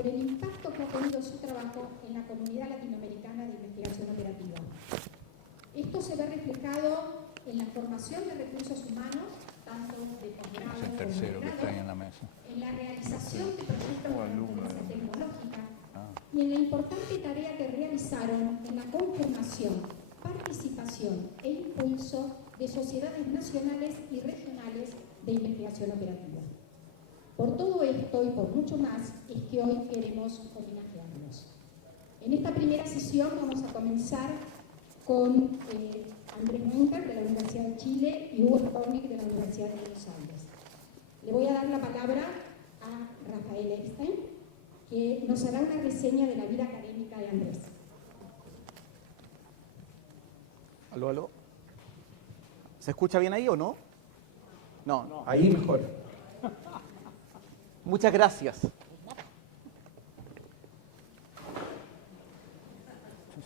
por el impacto que ha tenido su trabajo en la comunidad latinoamericana de investigación operativa. Esto se ve reflejado en la formación de recursos humanos, tanto de posgrado como de doctorado, en la realización de proyectos de transferencia tecnológica y en la importante tarea que realizaron en la conformación, participación e impulso de sociedades nacionales y regionales de investigación operativa. Por todo esto y por mucho más es que hoy queremos homenajearlos. En esta primera sesión vamos a comenzar con Andrés Winter de la Universidad de Chile y Hugo Skolnick de la Universidad de Buenos Aires. Le voy a dar la palabra a Rafael Eckstein, que nos hará una reseña de la vida académica de Andrés. Aló, aló. ¿Se escucha bien ahí o no? No, ahí mejor. Muchas gracias.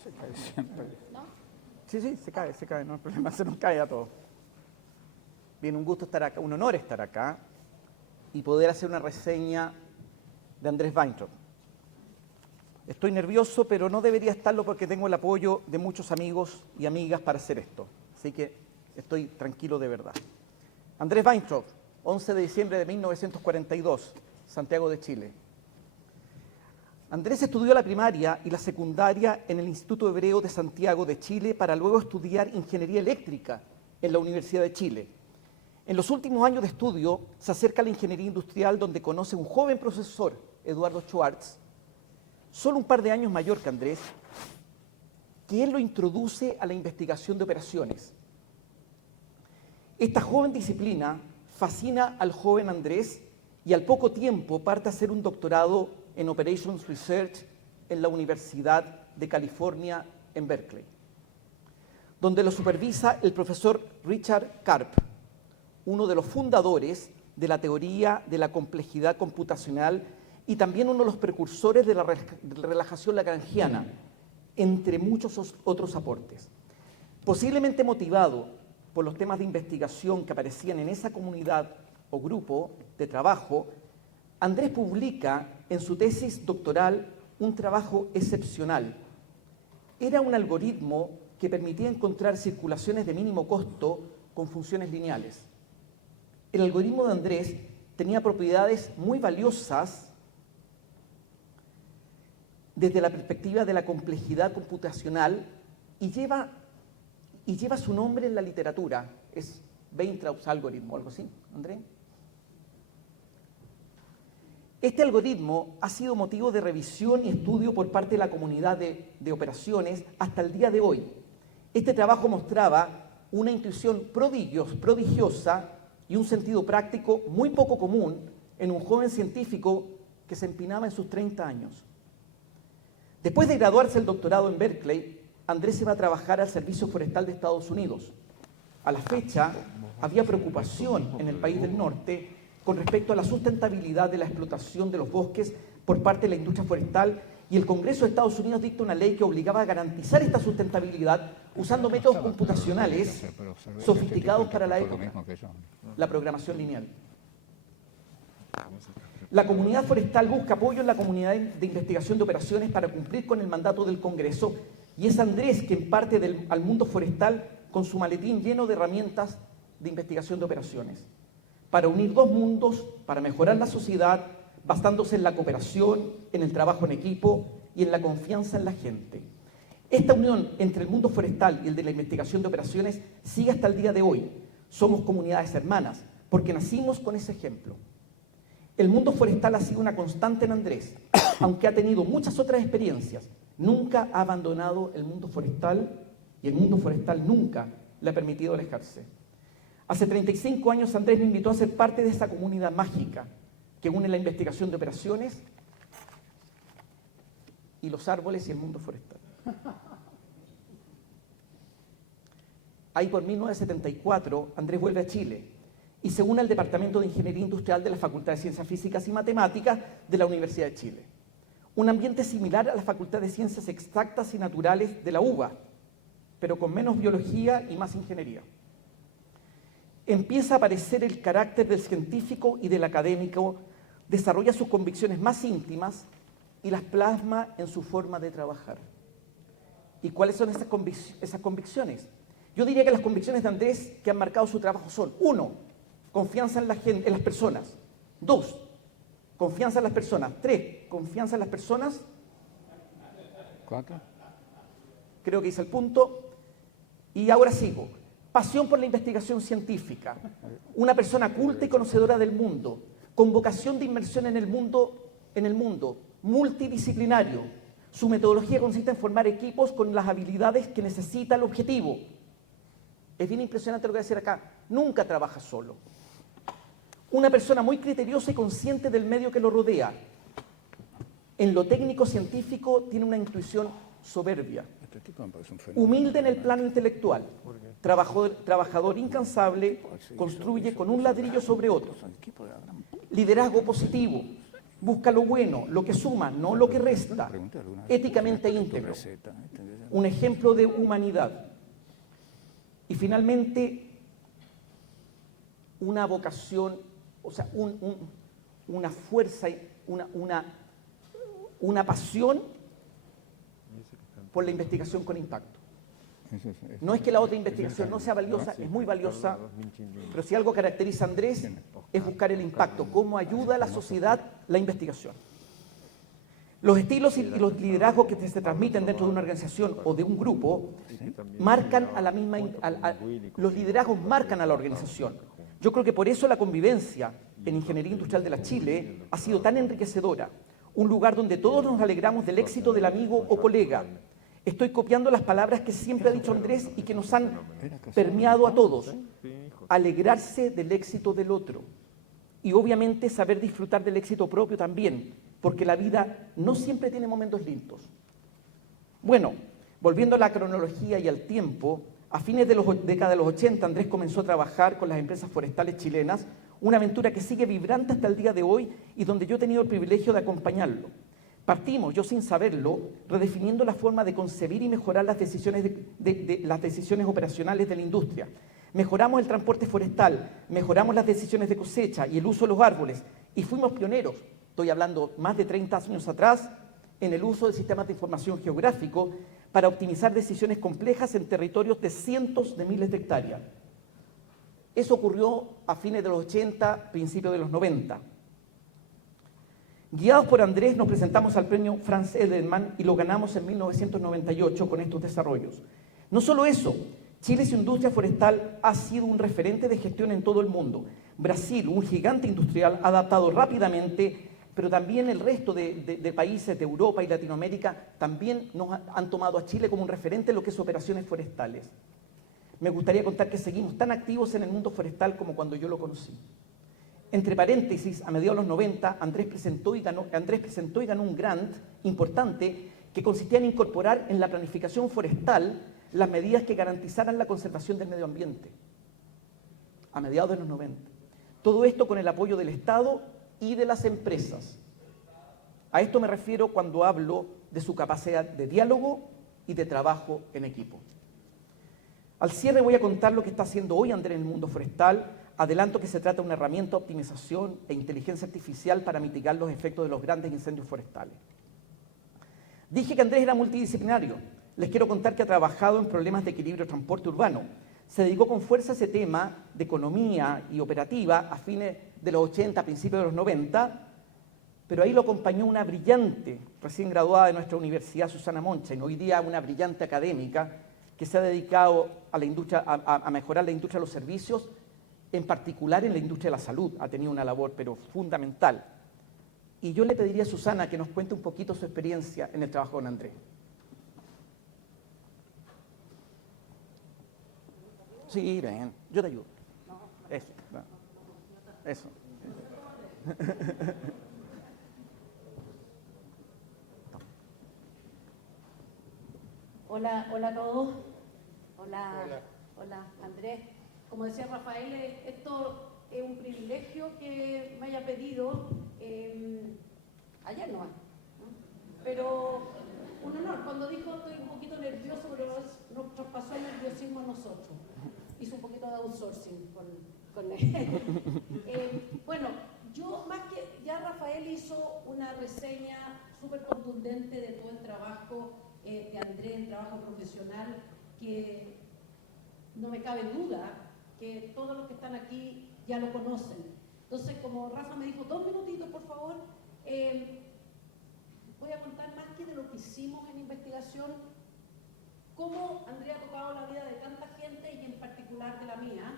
Se cae siempre. Sí, se cae, no hay problema, se nos cae a todos. Bien, un gusto estar acá, un honor estar acá y poder hacer una reseña de Andrés Weintraub. Estoy nervioso, pero no debería estarlo porque tengo el apoyo de muchos amigos y amigas para hacer esto. Así que estoy tranquilo de verdad. Andrés Weintraub, 11 de diciembre de 1942, Santiago de Chile. Andrés estudió la primaria y la secundaria en el Instituto Hebreo de Santiago de Chile para luego estudiar ingeniería eléctrica en la Universidad de Chile. En los últimos años de estudio se acerca a la ingeniería industrial donde conoce a un joven profesor, Eduardo Schwartz, solo un par de años mayor que Andrés, que él lo introduce a la investigación de operaciones. Esta joven disciplina fascina al joven Andrés y al poco tiempo parte a hacer un doctorado en Operations Research en la Universidad de California en Berkeley, donde lo supervisa el profesor Richard Karp, uno de los fundadores de la teoría de la complejidad computacional y también uno de los precursores de la relajación lagrangiana, entre muchos otros aportes. Posiblemente motivado por los temas de investigación que aparecían en esa comunidad o grupo de trabajo, Andrés publica en su tesis doctoral un trabajo excepcional. Era un algoritmo que permitía encontrar circulaciones de mínimo costo con funciones lineales. El algoritmo de Andrés tenía propiedades muy valiosas desde la perspectiva de la complejidad computacional y lleva su nombre en la literatura. Es Weintraub's algoritmo, algo así, Andrés. Este algoritmo ha sido motivo de revisión y estudio por parte de la comunidad de operaciones hasta el día de hoy. Este trabajo mostraba una intuición prodigiosa y un sentido práctico muy poco común en un joven científico que se empinaba en sus 30 años. Después de graduarse el doctorado en Berkeley, Andrés se va a trabajar al Servicio Forestal de Estados Unidos. A la fecha, había preocupación en el país del norte con respecto a la sustentabilidad de la explotación de los bosques por parte de la industria forestal y el Congreso de Estados Unidos dicta una ley que obligaba a garantizar esta sustentabilidad usando métodos computacionales sofisticados para la época, la programación lineal. La comunidad forestal busca apoyo en la comunidad de investigación de operaciones para cumplir con el mandato del Congreso y es Andrés quien parte al mundo forestal con su maletín lleno de herramientas de investigación de operaciones para unir dos mundos, para mejorar la sociedad, basándose en la cooperación, en el trabajo en equipo y en la confianza en la gente. Esta unión entre el mundo forestal y el de la investigación de operaciones sigue hasta el día de hoy. Somos comunidades hermanas, porque nacimos con ese ejemplo. El mundo forestal ha sido una constante en Andrés, aunque ha tenido muchas otras experiencias. Nunca ha abandonado el mundo forestal y el mundo forestal nunca le ha permitido alejarse. Hace 35 años Andrés me invitó a ser parte de esa comunidad mágica que une la investigación de operaciones y los árboles y el mundo forestal. Ahí por 1974 Andrés vuelve a Chile y se une al Departamento de Ingeniería Industrial de la Facultad de Ciencias Físicas y Matemáticas de la Universidad de Chile. Un ambiente similar a la Facultad de Ciencias Exactas y Naturales de la UBA, pero con menos biología y más ingeniería. Empieza a aparecer el carácter del científico y del académico, desarrolla sus convicciones más íntimas y las plasma en su forma de trabajar. ¿Y cuáles son esas convicciones? Yo diría que las convicciones de Andrés que han marcado su trabajo son: 1, confianza en en las personas; 2, confianza en las personas; 3, confianza en las personas; 4. Creo que hice el punto. Y ahora sigo. Pasión por la investigación científica. Una persona culta y conocedora del mundo, con vocación de inmersión en el mundo, multidisciplinario. Su metodología consiste en formar equipos con las habilidades que necesita el objetivo. Es bien impresionante lo que voy a decir acá. Nunca trabaja solo. Una persona muy criteriosa y consciente del medio que lo rodea. En lo técnico científico tiene una intuición soberbia. Humilde en el plano intelectual. Trabajador incansable, construye con un ladrillo sobre otro. Liderazgo positivo. Busca lo bueno, lo que suma, no lo que resta. Éticamente íntegro. Un ejemplo de humanidad. Y finalmente, una vocación, o sea, una fuerza, una pasión por la investigación con impacto. No es que la otra investigación no sea valiosa, es muy valiosa, pero si algo caracteriza a Andrés es buscar el impacto, cómo ayuda a la sociedad la investigación. Los estilos y los liderazgos que se transmiten dentro de una organización o de un grupo marcan a la misma, los liderazgos marcan a la organización. Yo creo que por eso la convivencia en Ingeniería Industrial de la Chile ha sido tan enriquecedora, un lugar donde todos nos alegramos del éxito del amigo o colega. Estoy copiando las palabras que siempre ha dicho Andrés y que nos han permeado a todos. Alegrarse del éxito del otro. Y obviamente saber disfrutar del éxito propio también, porque la vida no siempre tiene momentos lindos. Bueno, volviendo a la cronología y al tiempo, a fines de la década de los 80, Andrés comenzó a trabajar con las empresas forestales chilenas, una aventura que sigue vibrante hasta el día de hoy y donde yo he tenido el privilegio de acompañarlo. Partimos, yo sin saberlo, redefiniendo la forma de concebir y mejorar las decisiones, las decisiones operacionales de la industria. Mejoramos el transporte forestal, mejoramos las decisiones de cosecha y el uso de los árboles, y fuimos pioneros, estoy hablando más de 30 años atrás, en el uso de sistemas de información geográfico para optimizar decisiones complejas en territorios de cientos de miles de hectáreas. Eso ocurrió a fines de los 80, principios de los 90. Guiados por Andrés, nos presentamos al premio Franz Edelman y lo ganamos en 1998 con estos desarrollos. No solo eso, Chile, su industria forestal ha sido un referente de gestión en todo el mundo. Brasil, un gigante industrial, ha adaptado rápidamente, pero también el resto de países de Europa y Latinoamérica también nos han tomado a Chile como un referente en lo que es operaciones forestales. Me gustaría contar que seguimos tan activos en el mundo forestal como cuando yo lo conocí. Entre paréntesis, a mediados de los 90, Andrés presentó y ganó un grant importante que consistía en incorporar en la planificación forestal las medidas que garantizaran la conservación del medio ambiente. A mediados de los 90. Todo esto con el apoyo del Estado y de las empresas. A esto me refiero cuando hablo de su capacidad de diálogo y de trabajo en equipo. Al cierre voy a contar lo que está haciendo hoy Andrés en el mundo forestal. Adelanto que se trata de una herramienta de optimización e inteligencia artificial para mitigar los efectos de los grandes incendios forestales. Dije que Andrés era multidisciplinario. Les quiero contar que ha trabajado en problemas de equilibrio de transporte urbano. Se dedicó con fuerza a ese tema de economía y operativa a fines de los 80, a principios de los 90, pero ahí lo acompañó una brillante, recién graduada de nuestra universidad, Susana Monchen, hoy día una brillante académica que se ha dedicado a la industria, a mejorar la industria de los servicios, en particular en la industria de la salud. Ha tenido una labor, pero fundamental. Y yo le pediría a Susana que nos cuente un poquito su experiencia en el trabajo con Andrés. Sí, ven, yo te ayudo. Eso, eso. Hola a todos. Hola Andrés. Como decía Rafael, esto es un privilegio que me haya pedido ayer nomás, ¿no? Pero un honor. Cuando dijo estoy un poquito nervioso, pero nos traspasó el nerviosismo a nosotros. Hizo un poquito de outsourcing con él. Bueno, yo más que ya Rafael hizo una reseña súper contundente de todo el trabajo de Andrés, el trabajo profesional, que no me cabe duda que todos los que están aquí ya lo conocen. Entonces, como Rafa me dijo, 2 minutitos, por favor, voy a contar más que de lo que hicimos en investigación, cómo Andrea ha tocado la vida de tanta gente y en particular de la mía.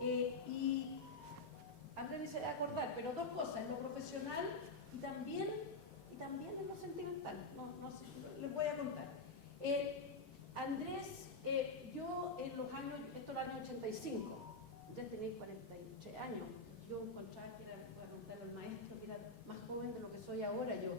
Y Andrea ni se va a acordar, pero 2 cosas, en lo profesional y también en lo sentimental. No sé, les voy a contar. Andrés, yo en los años, esto era el año 85, ya tenéis 48 años, yo encontraba que era, voy a contar al maestro, que era más joven de lo que soy ahora yo.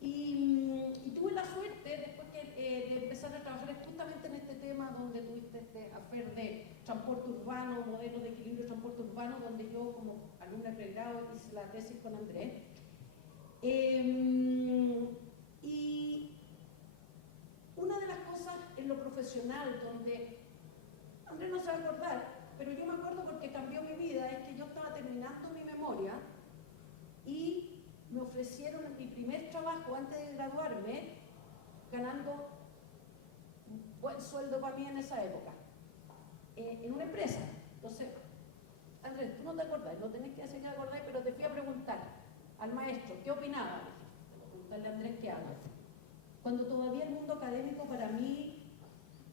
Y tuve la suerte, después de empezar a trabajar justamente en este tema donde tuviste este afer de transporte urbano, modelos de equilibrio de transporte urbano, donde yo como alumna de pregrado hice la tesis con Andrés. Y una de las cosas en lo profesional, donde Andrés no se va a acordar, pero yo me acuerdo porque cambió mi vida, es que yo estaba terminando mi memoria y me ofrecieron mi primer trabajo antes de graduarme, ganando un buen sueldo para mí en esa época, en una empresa. Entonces, Andrés, tú no te acordás, no tenés que decir que te acordás, pero te fui a preguntar al maestro, ¿qué opinaba? Preguntarle a Andrés qué hago. Cuando todavía el mundo académico para mí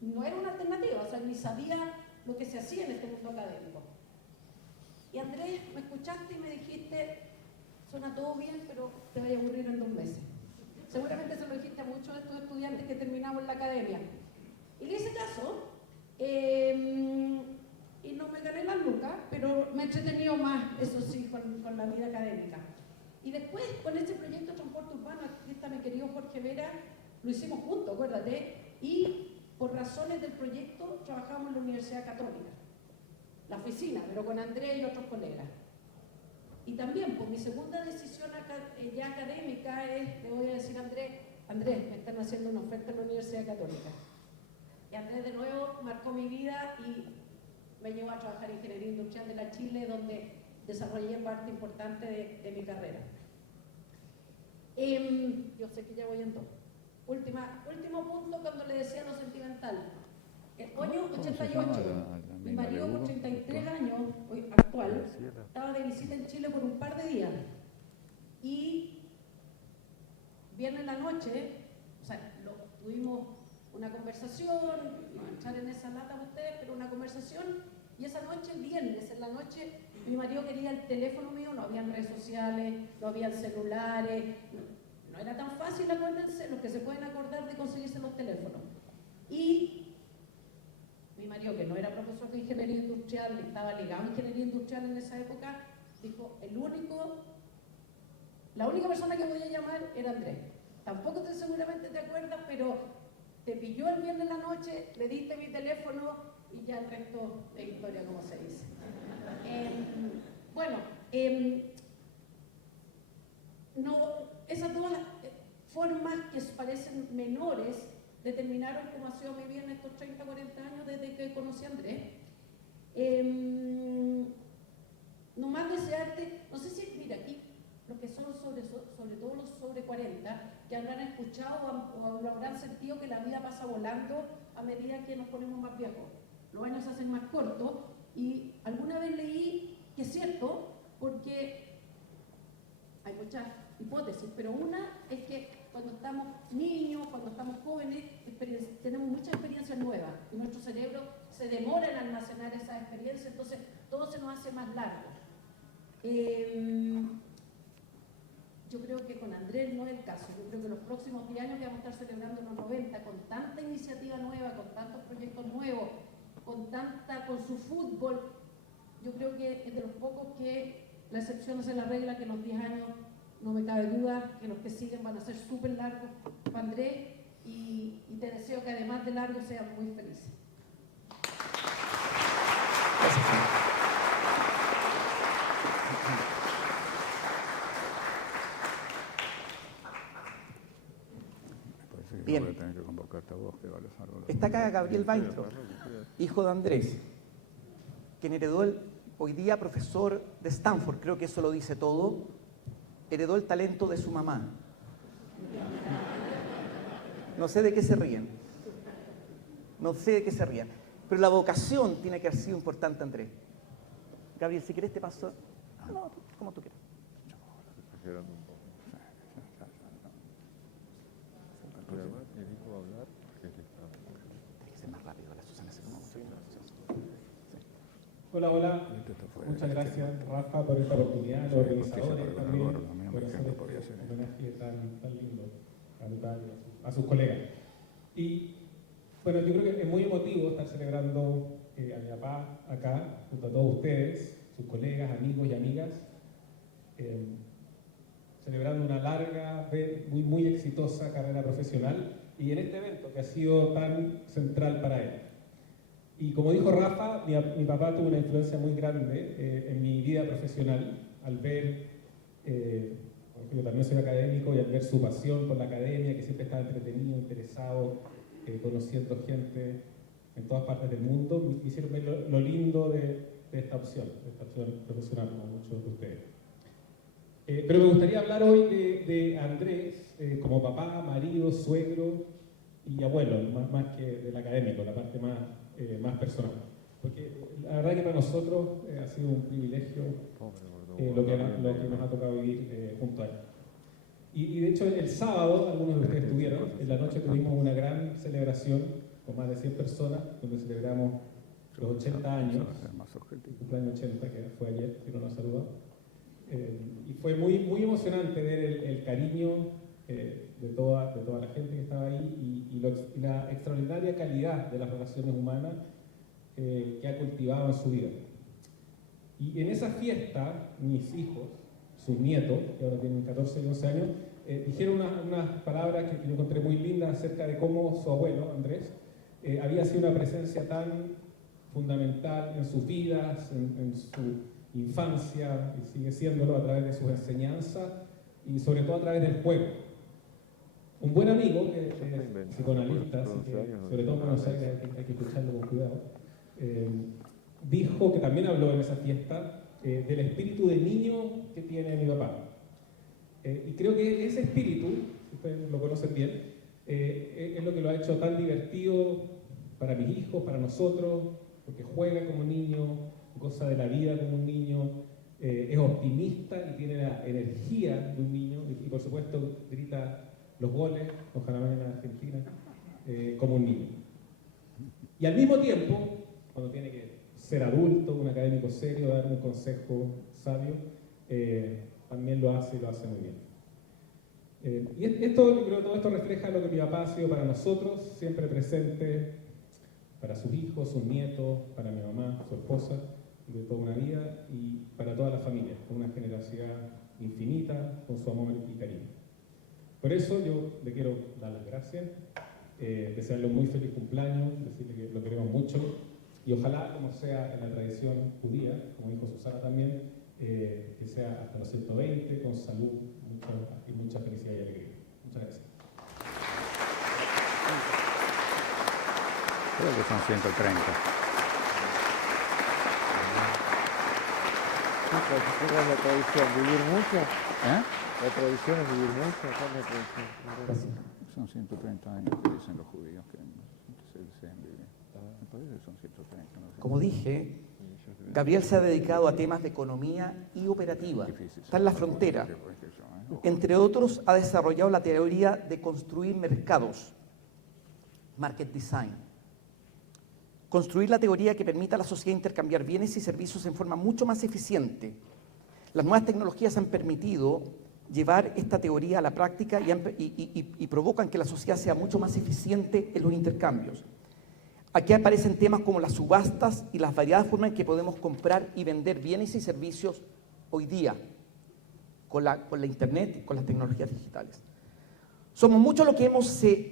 no era una alternativa, o sea, ni sabía lo que se hacía en este mundo académico. Y Andrés, me escuchaste y me dijiste, suena todo bien, pero te voy a aburrir en 2 meses. Seguramente se lo dijiste a muchos de estos estudiantes que terminamos en la academia. Y le hice caso, y no me gané las lucas, pero me he entretenido más, eso sí, con la vida académica. Y después, con este proyecto de transporte urbano, aquí está mi querido Jorge Vera, lo hicimos juntos, acuérdate, y por razones del proyecto trabajamos en la Universidad Católica, la oficina, pero con Andrés y otros colegas. Y también, pues mi segunda decisión ya académica es, le voy a decir a Andrés, me están haciendo una oferta en la Universidad Católica. Y Andrés de nuevo marcó mi vida y me llevó a trabajar en Ingeniería Industrial de la Chile, donde desarrollé parte importante de mi carrera. Yo sé que ya voy en todo. Último punto cuando le decía lo sentimental. El año 88, mi marido por 33 años, hoy actual, estaba de visita en Chile por un par de días. Y viernes en la noche, o sea, tuvimos una conversación, no voy a entrar en esa lata ustedes, pero una conversación, y esa noche, viernes en la noche, mi marido quería el teléfono mío, no habían redes sociales, no habían celulares, no era tan fácil, acuérdense, los que se pueden acordar de conseguirse los teléfonos. Y mi marido, que no era profesor de Ingeniería Industrial, estaba ligado a Ingeniería Industrial en esa época, dijo, la única persona que podía llamar era Andrés. Tampoco seguramente te acuerdas, pero te pilló el viernes en la noche, le diste mi teléfono y ya el resto de historia, como se dice. Esas 2 formas que parecen menores determinaron cómo ha sido mi vida en estos 30, 40 años desde que conocí a Andrés. Nomás desearte, no sé si, mira, aquí los que son sobre todo los sobre 40, que habrán escuchado o lo habrán sentido que la vida pasa volando a medida que nos ponemos más viejos. Los años se hacen más cortos y alguna vez leí que es cierto, porque hay muchas hipótesis, pero una es que cuando estamos niños, cuando estamos jóvenes, tenemos muchas experiencias nuevas y nuestro cerebro se demora en almacenar esas experiencias, entonces todo se nos hace más largo. Yo creo que con Andrés no es el caso. Yo creo que los próximos 10 años que vamos a estar celebrando los 90 con tanta iniciativa nueva, con tantos proyectos nuevos, con su fútbol, yo creo que es de los pocos que la excepción hace la regla, que los 10 años no me cabe duda que los que siguen van a ser súper largos para Andrés y te deseo que además de largos sean muy felices. Bien. Está acá Gabriel Weintraub, hijo de Andrés, quien heredó hoy día profesor de Stanford, creo que eso lo dice todo, heredó el talento de su mamá. No sé de qué se ríen. No sé de qué se ríen. Pero la vocación tiene que haber sido importante, Andrés. Gabriel, si querés te paso... No, como tú quieras. Tiene que ser más rápido, la Susana se toma mucho tiempo. Hola, hola. Muchas gracias, Rafa, por esta oportunidad, a los organizadores también, por hacer este homenaje tan lindo a Luca y a sus colegas. Y bueno, yo creo que es muy emotivo estar celebrando a mi papá acá, junto a todos ustedes, sus colegas, amigos y amigas, celebrando una larga, muy exitosa carrera profesional y en este evento que ha sido tan central para él. Y como dijo Rafa, mi papá tuvo una influencia muy grande en mi vida profesional, al ver, yo también soy académico, y al ver su pasión por la academia, que siempre estaba entretenido, interesado, conociendo gente en todas partes del mundo, me hicieron ver lo lindo de esta opción profesional, como muchos de ustedes. Pero me gustaría hablar hoy de Andrés como papá, marido, suegro y abuelo, más que del académico, la parte más personal. Porque la verdad que para nosotros ha sido un privilegio lo que nos ha tocado vivir junto a él. Y de hecho el sábado, algunos de ustedes estuvieron, en la noche tuvimos una gran celebración con más de 100 personas, donde celebramos los 80 años, el cumpleaños 80, que fue ayer, que no nos saludó. Y fue muy emocionante ver el cariño de toda la gente que estaba ahí y la extraordinaria calidad de las relaciones humanas que ha cultivado en su vida. Y en esa fiesta, mis hijos, sus nietos, que ahora tienen 14 y 11 años, dijeron unas palabras que yo encontré muy lindas acerca de cómo su abuelo, Andrés, había sido una presencia tan fundamental en sus vidas, en su infancia, y sigue siéndolo a través de sus enseñanzas y sobre todo a través del juego. Un buen amigo, que es psicoanalista, así que, sobre todo en Buenos Aires hay que escucharlo con cuidado, dijo, que también habló en esa fiesta, del espíritu de niño que tiene mi papá. Y creo que ese espíritu, si ustedes lo conocen bien, es lo que lo ha hecho tan divertido para mis hijos, para nosotros, porque juega como niño, goza de la vida como un niño, es optimista y tiene la energía de un niño y por supuesto grita los goles, ojalá vayan a Argentina, como un niño. Y al mismo tiempo, cuando tiene que ser adulto, un académico serio, dar un consejo sabio, también lo hace y lo hace muy bien. Y esto, creo que todo esto refleja lo que mi papá ha sido para nosotros, siempre presente para sus hijos, sus nietos, para mi mamá, su esposa, de toda una vida y para toda la familia, con una generosidad infinita, con su amor y cariño. Por eso yo le quiero dar las gracias, desearle un muy feliz cumpleaños, decirle que lo queremos mucho y ojalá, como sea en la tradición judía, como dijo Susana también, que sea hasta los 120, con salud y mucha felicidad y alegría. Muchas gracias. Creo que son 130. La tradición, vivir mucho. ¿Eh? La tradición es vivir mucho. ¿Cuál es la tradición? Son 130 años que dicen los judíos que se desean vivir. Me parece que son 130. No sé. Como dije, Gabriel se ha dedicado a temas de economía y operativa. Está en la frontera. Entre otros, ha desarrollado la teoría de construir mercados, market design. Construir la teoría que permita a la sociedad intercambiar bienes y servicios en forma mucho más eficiente. Las nuevas tecnologías han permitido llevar esta teoría a la práctica y provocan que la sociedad sea mucho más eficiente en los intercambios. Aquí aparecen temas como las subastas y las variadas formas en que podemos comprar y vender bienes y servicios hoy día con la Internet y con las tecnologías digitales. Somos muchos los que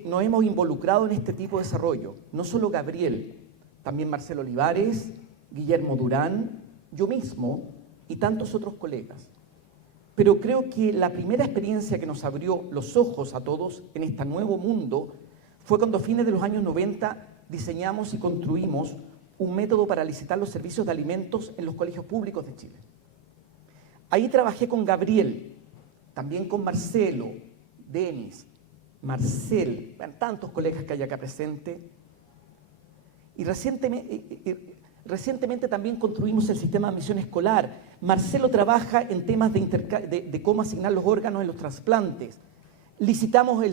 nos hemos involucrado en este tipo de desarrollo, no solo Gabriel, también Marcelo Olivares, Guillermo Durán, yo mismo y tantos otros colegas. Pero creo que la primera experiencia que nos abrió los ojos a todos en este nuevo mundo fue cuando a fines de los años 90 diseñamos y construimos un método para licitar los servicios de alimentos en los colegios públicos de Chile. Ahí trabajé con Gabriel también con Marcelo, Denis, Marcel, tantos colegas que hay acá presentes. Y recientemente también construimos el sistema de admisión escolar. Marcelo trabaja en temas de cómo asignar los órganos en los trasplantes. Licitamos el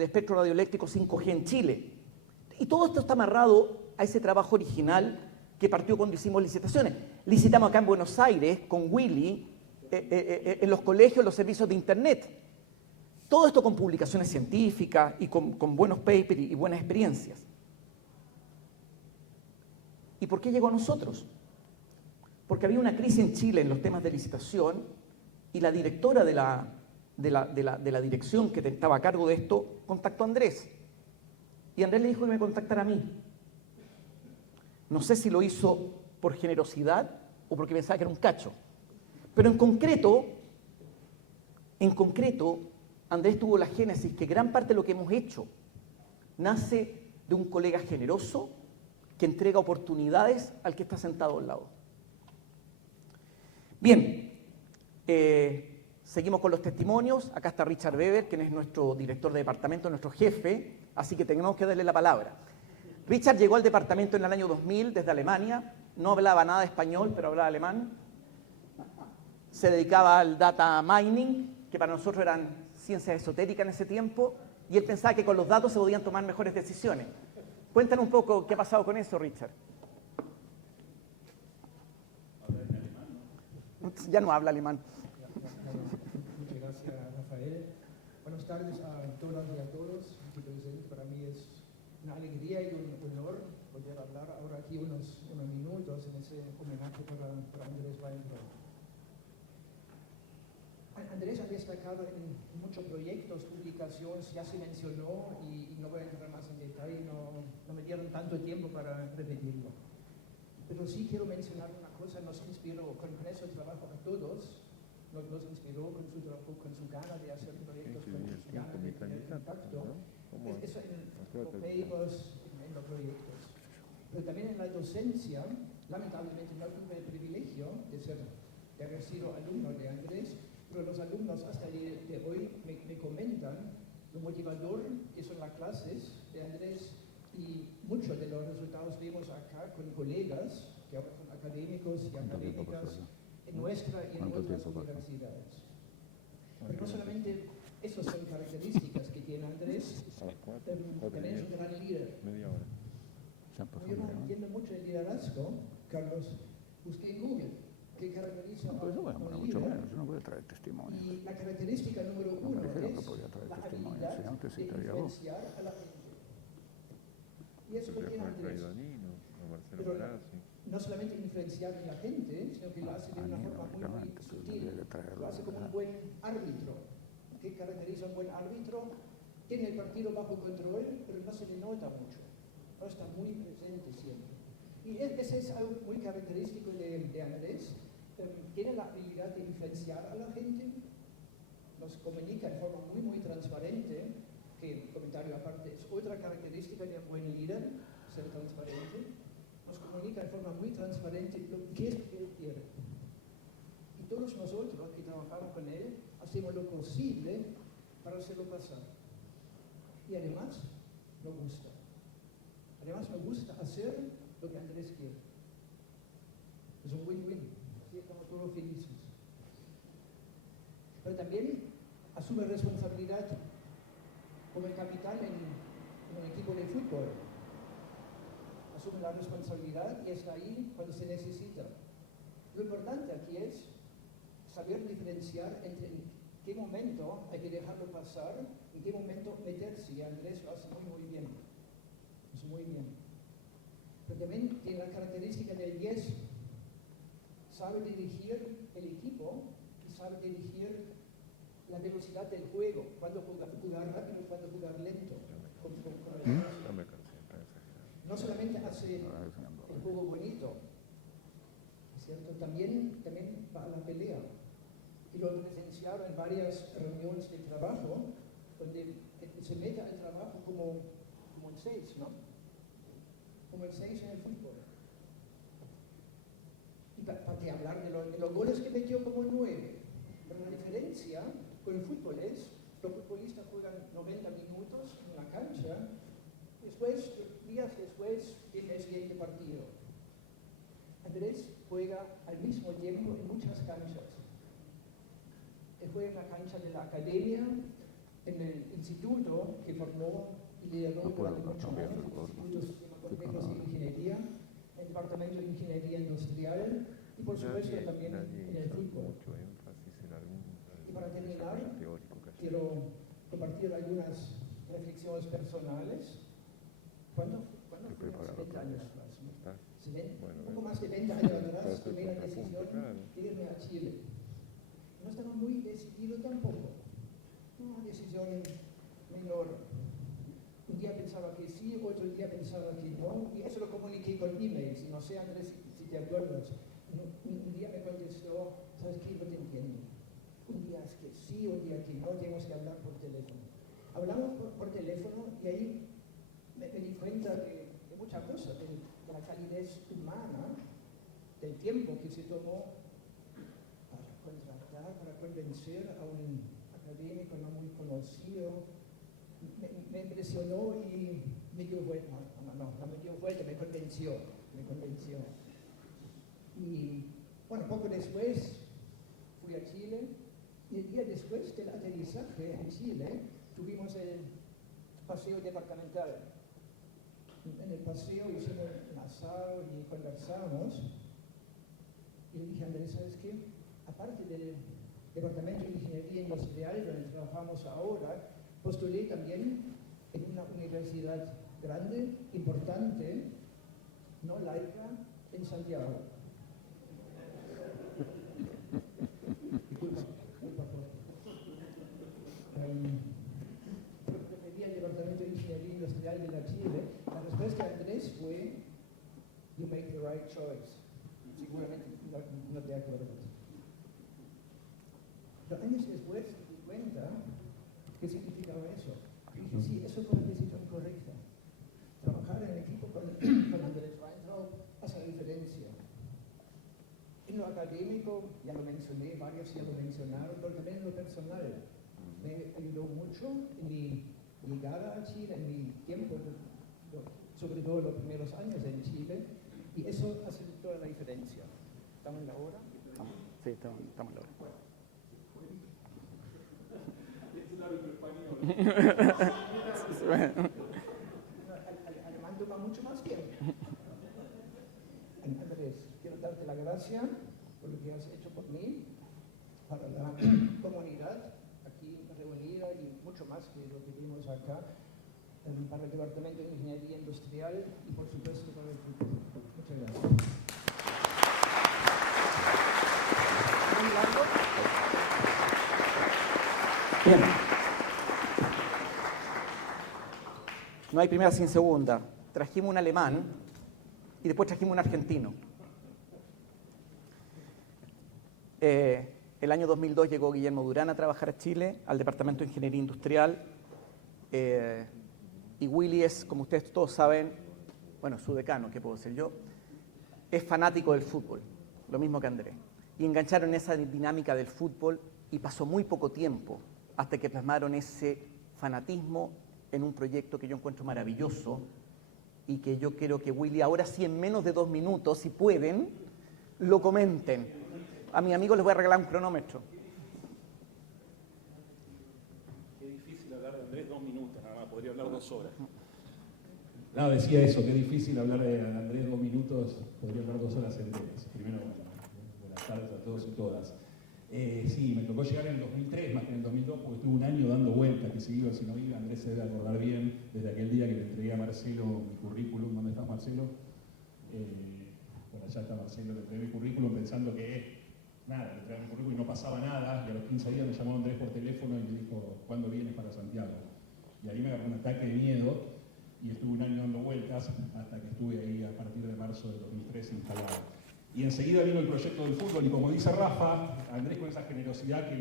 espectro radioeléctrico 5G en Chile. Y todo esto está amarrado a ese trabajo original que partió cuando hicimos licitaciones. Licitamos acá en Buenos Aires con Willy, en los colegios, los servicios de Internet. Todo esto con publicaciones científicas y con buenos papers y buenas experiencias. ¿Y por qué llegó a nosotros? Porque había una crisis en Chile en los temas de licitación y la directora de la dirección que estaba a cargo de esto contactó a Andrés. Y Andrés le dijo que me contactara a mí. No sé si lo hizo por generosidad o porque pensaba que era un cacho. Pero en concreto, Andrés tuvo la génesis que gran parte de lo que hemos hecho nace de un colega generoso que entrega oportunidades al que está sentado al lado. Bien, seguimos con los testimonios. Acá está Richard Weber, quien es nuestro director de departamento, nuestro jefe, así que tenemos que darle la palabra. Richard llegó al departamento en el año 2000 desde Alemania, no hablaba nada de español, pero hablaba alemán. Se dedicaba al data mining, que para nosotros eran ciencias esotéricas en ese tiempo, y él pensaba que con los datos se podían tomar mejores decisiones. Cuéntanos un poco qué ha pasado con eso, Richard. Ya no habla alemán. Muchas gracias, Rafael. Buenas tardes a todas y a todos aquí presentes. Para mí es una alegría y un honor poder hablar ahora aquí unos minutos en ese homenaje para Andrés Weintraub. Andrés ha destacado en muchos proyectos, publicaciones, ya se mencionó y no voy a entrar más en detalle, no me dieron tanto tiempo para repetirlo. Pero sí quiero mencionar una cosa, nos inspiró con ese trabajo a todos, nos inspiró con su trabajo, con su gana de hacer proyectos, con su gana de tener impacto. Eso en los papers, en los proyectos. Pero también en la docencia, lamentablemente no tuve el privilegio de haber sido alumno de Andrés, pero los alumnos hasta de hoy me comentan lo motivador que son las clases de Andrés y muchos de los resultados vemos acá con colegas que ahora son académicos y académicas en nuestra y en otras universidades. Pero no solamente esas son características que tiene Andrés, también es un gran líder. Como yo no entiendo mucho el liderazgo, Carlos, busqué en Google qué caracteriza a un líder. Yo no voy a traer testimonio. Y la característica número uno es la habilidad de influenciar a la gente. Y eso lo tiene Andrés. Pero no solamente influenciar a la gente, sino que lo hace de una forma muy sutil. Lo hace como un buen árbitro. ¿Qué caracteriza a un buen árbitro? Tiene el partido bajo control, pero no se le nota mucho. No está muy presente siempre. Y ese es algo muy característico de Andrés. Tiene la habilidad de influenciar a la gente, nos comunica de forma muy transparente, que, comentario aparte, es otra característica de un buen líder, ser transparente. Nos comunica de forma muy transparente lo que él quiere. Y todos nosotros que trabajamos con él hacemos lo posible para hacerlo pasar. Y además nos gusta. Además nos gusta hacer lo que Andrés quiere. Es un win-win. Así estamos todos felices. Pero también asume responsabilidad como el capitán en un equipo de fútbol. Asume la responsabilidad y está ahí cuando se necesita. Lo importante aquí es saber diferenciar entre en qué momento hay que dejarlo pasar, en qué momento meterse. Y Andrés lo hace muy bien. Lo hace muy bien. Pero también tiene la característica del 10. Sabe dirigir el equipo y sabe dirigir la velocidad del juego, cuando jugar rápido y cuando jugar lento. No solamente hace el juego bonito, ¿cierto? También va a la pelea. Y lo he presenciado en varias reuniones de trabajo, donde se mete al trabajo como el 6, ¿no? Como el 6 en el fútbol. Y para que hablar de los goles que metió como el 9. Pero la diferencia diferencia con el fútbol es, los futbolistas juegan 90 minutos en una cancha, después, días después, viene el siguiente partido. Andrés juega al mismo tiempo en muchas canchas. Él juega en la cancha de la academia, en el instituto que formó y lideró durante muchos años, institutos complejos de ingeniería, el departamento de ingeniería industrial y por supuesto también en el fútbol. Y para terminar, quiero compartir algunas reflexiones personales. ¿Cuándo fue? 70 años más, ¿no? Un poco más de 20 años atrás tomé la decisión de irme a Chile. No estaba muy decidido tampoco. Una decisión menor. Un día pensaba que sí, otro día pensaba que no, y eso lo comuniqué con emails, y no sé, Andrés, si te acuerdas. Un día me contestó, ¿sabes qué? No te entiendo. Un día es que sí, un día que no, tenemos que hablar por teléfono. Hablamos por teléfono y ahí me di cuenta de muchas cosas, de la calidez humana, del tiempo que se tomó para contratar, para convencer a un académico no muy conocido. Me impresionó y me dio vuelta, no me dio vuelta, me convenció. Y bueno, poco después fui a Chile y el día después del aterrizaje en Chile tuvimos el paseo departamental. En el paseo hicimos un asado y conversamos y le dije a Andrés, ¿sabes qué? Aparte del departamento de ingeniería industrial donde trabajamos ahora, postulé también en una universidad grande, importante, no laica, en Santiago. Disculpa pedí al departamento de ingeniería industrial de la Chile. La respuesta de Andrés fue, you make the right choice. Seguramente no te acuerdas. Pero años después me di cuenta qué significaba eso. Dije, sí, eso fue la decisión correcta. Trabajar en equipo con Andrés Weintraub hace la diferencia. En lo académico, ya lo mencioné, varios ya lo mencionaron, pero también en lo personal. Me ayudó mucho en mi llegada a Chile, en mi tiempo, sobre todo los primeros años en Chile, y eso hace toda la diferencia. ¿Estamos en la hora? Sí, estamos en la hora. Alemán toma mucho más tiempo. Andrés, quiero darte la gracia por lo que has hecho por mí, para la comunidad aquí reunida y mucho más que lo que vimos acá, para el Departamento de Ingeniería Industrial y por supuesto para el futuro. Muchas gracias. Bien. No hay primera sin segunda. Trajimos un alemán y después trajimos un argentino. El año 2002 llegó Guillermo Durán a trabajar a Chile, al Departamento de Ingeniería Industrial. Y Willy es, como ustedes todos saben, bueno, su decano, ¿qué puedo decir yo? Es fanático del fútbol, lo mismo que Andrés. Y engancharon esa dinámica del fútbol y pasó muy poco tiempo hasta que plasmaron ese fanatismo en un proyecto que yo encuentro maravilloso y que yo quiero que Willy, ahora sí en menos de 2 minutos, si pueden, lo comenten. A mis amigos les voy a regalar un cronómetro. Qué difícil hablar de Andrés 2 minutos, nada más, podría hablar 2 horas. No, decía eso, qué difícil hablar de Andrés 2 minutos, podría hablar 2 horas enteras. Primero, buenas tardes a todos y todas. Sí, me tocó llegar en el 2003, más que en el 2002, porque estuve un año dando vueltas, que si iba, si no iba, Andrés se debe acordar bien, desde aquel día que le entregué a Marcelo mi currículum. ¿Dónde estás, Marcelo? Por allá está Marcelo, le entregué mi currículum pensando que, nada, le entregué mi currículum y no pasaba nada, y a los 15 días me llamó Andrés por teléfono y me dijo, ¿cuándo vienes para Santiago? Y ahí me agarró un ataque de miedo, y estuve un año dando vueltas, hasta que estuve ahí a partir de marzo del 2003 instalado. Y enseguida vino el proyecto del fútbol, y como dice Rafa, Andrés con esa generosidad que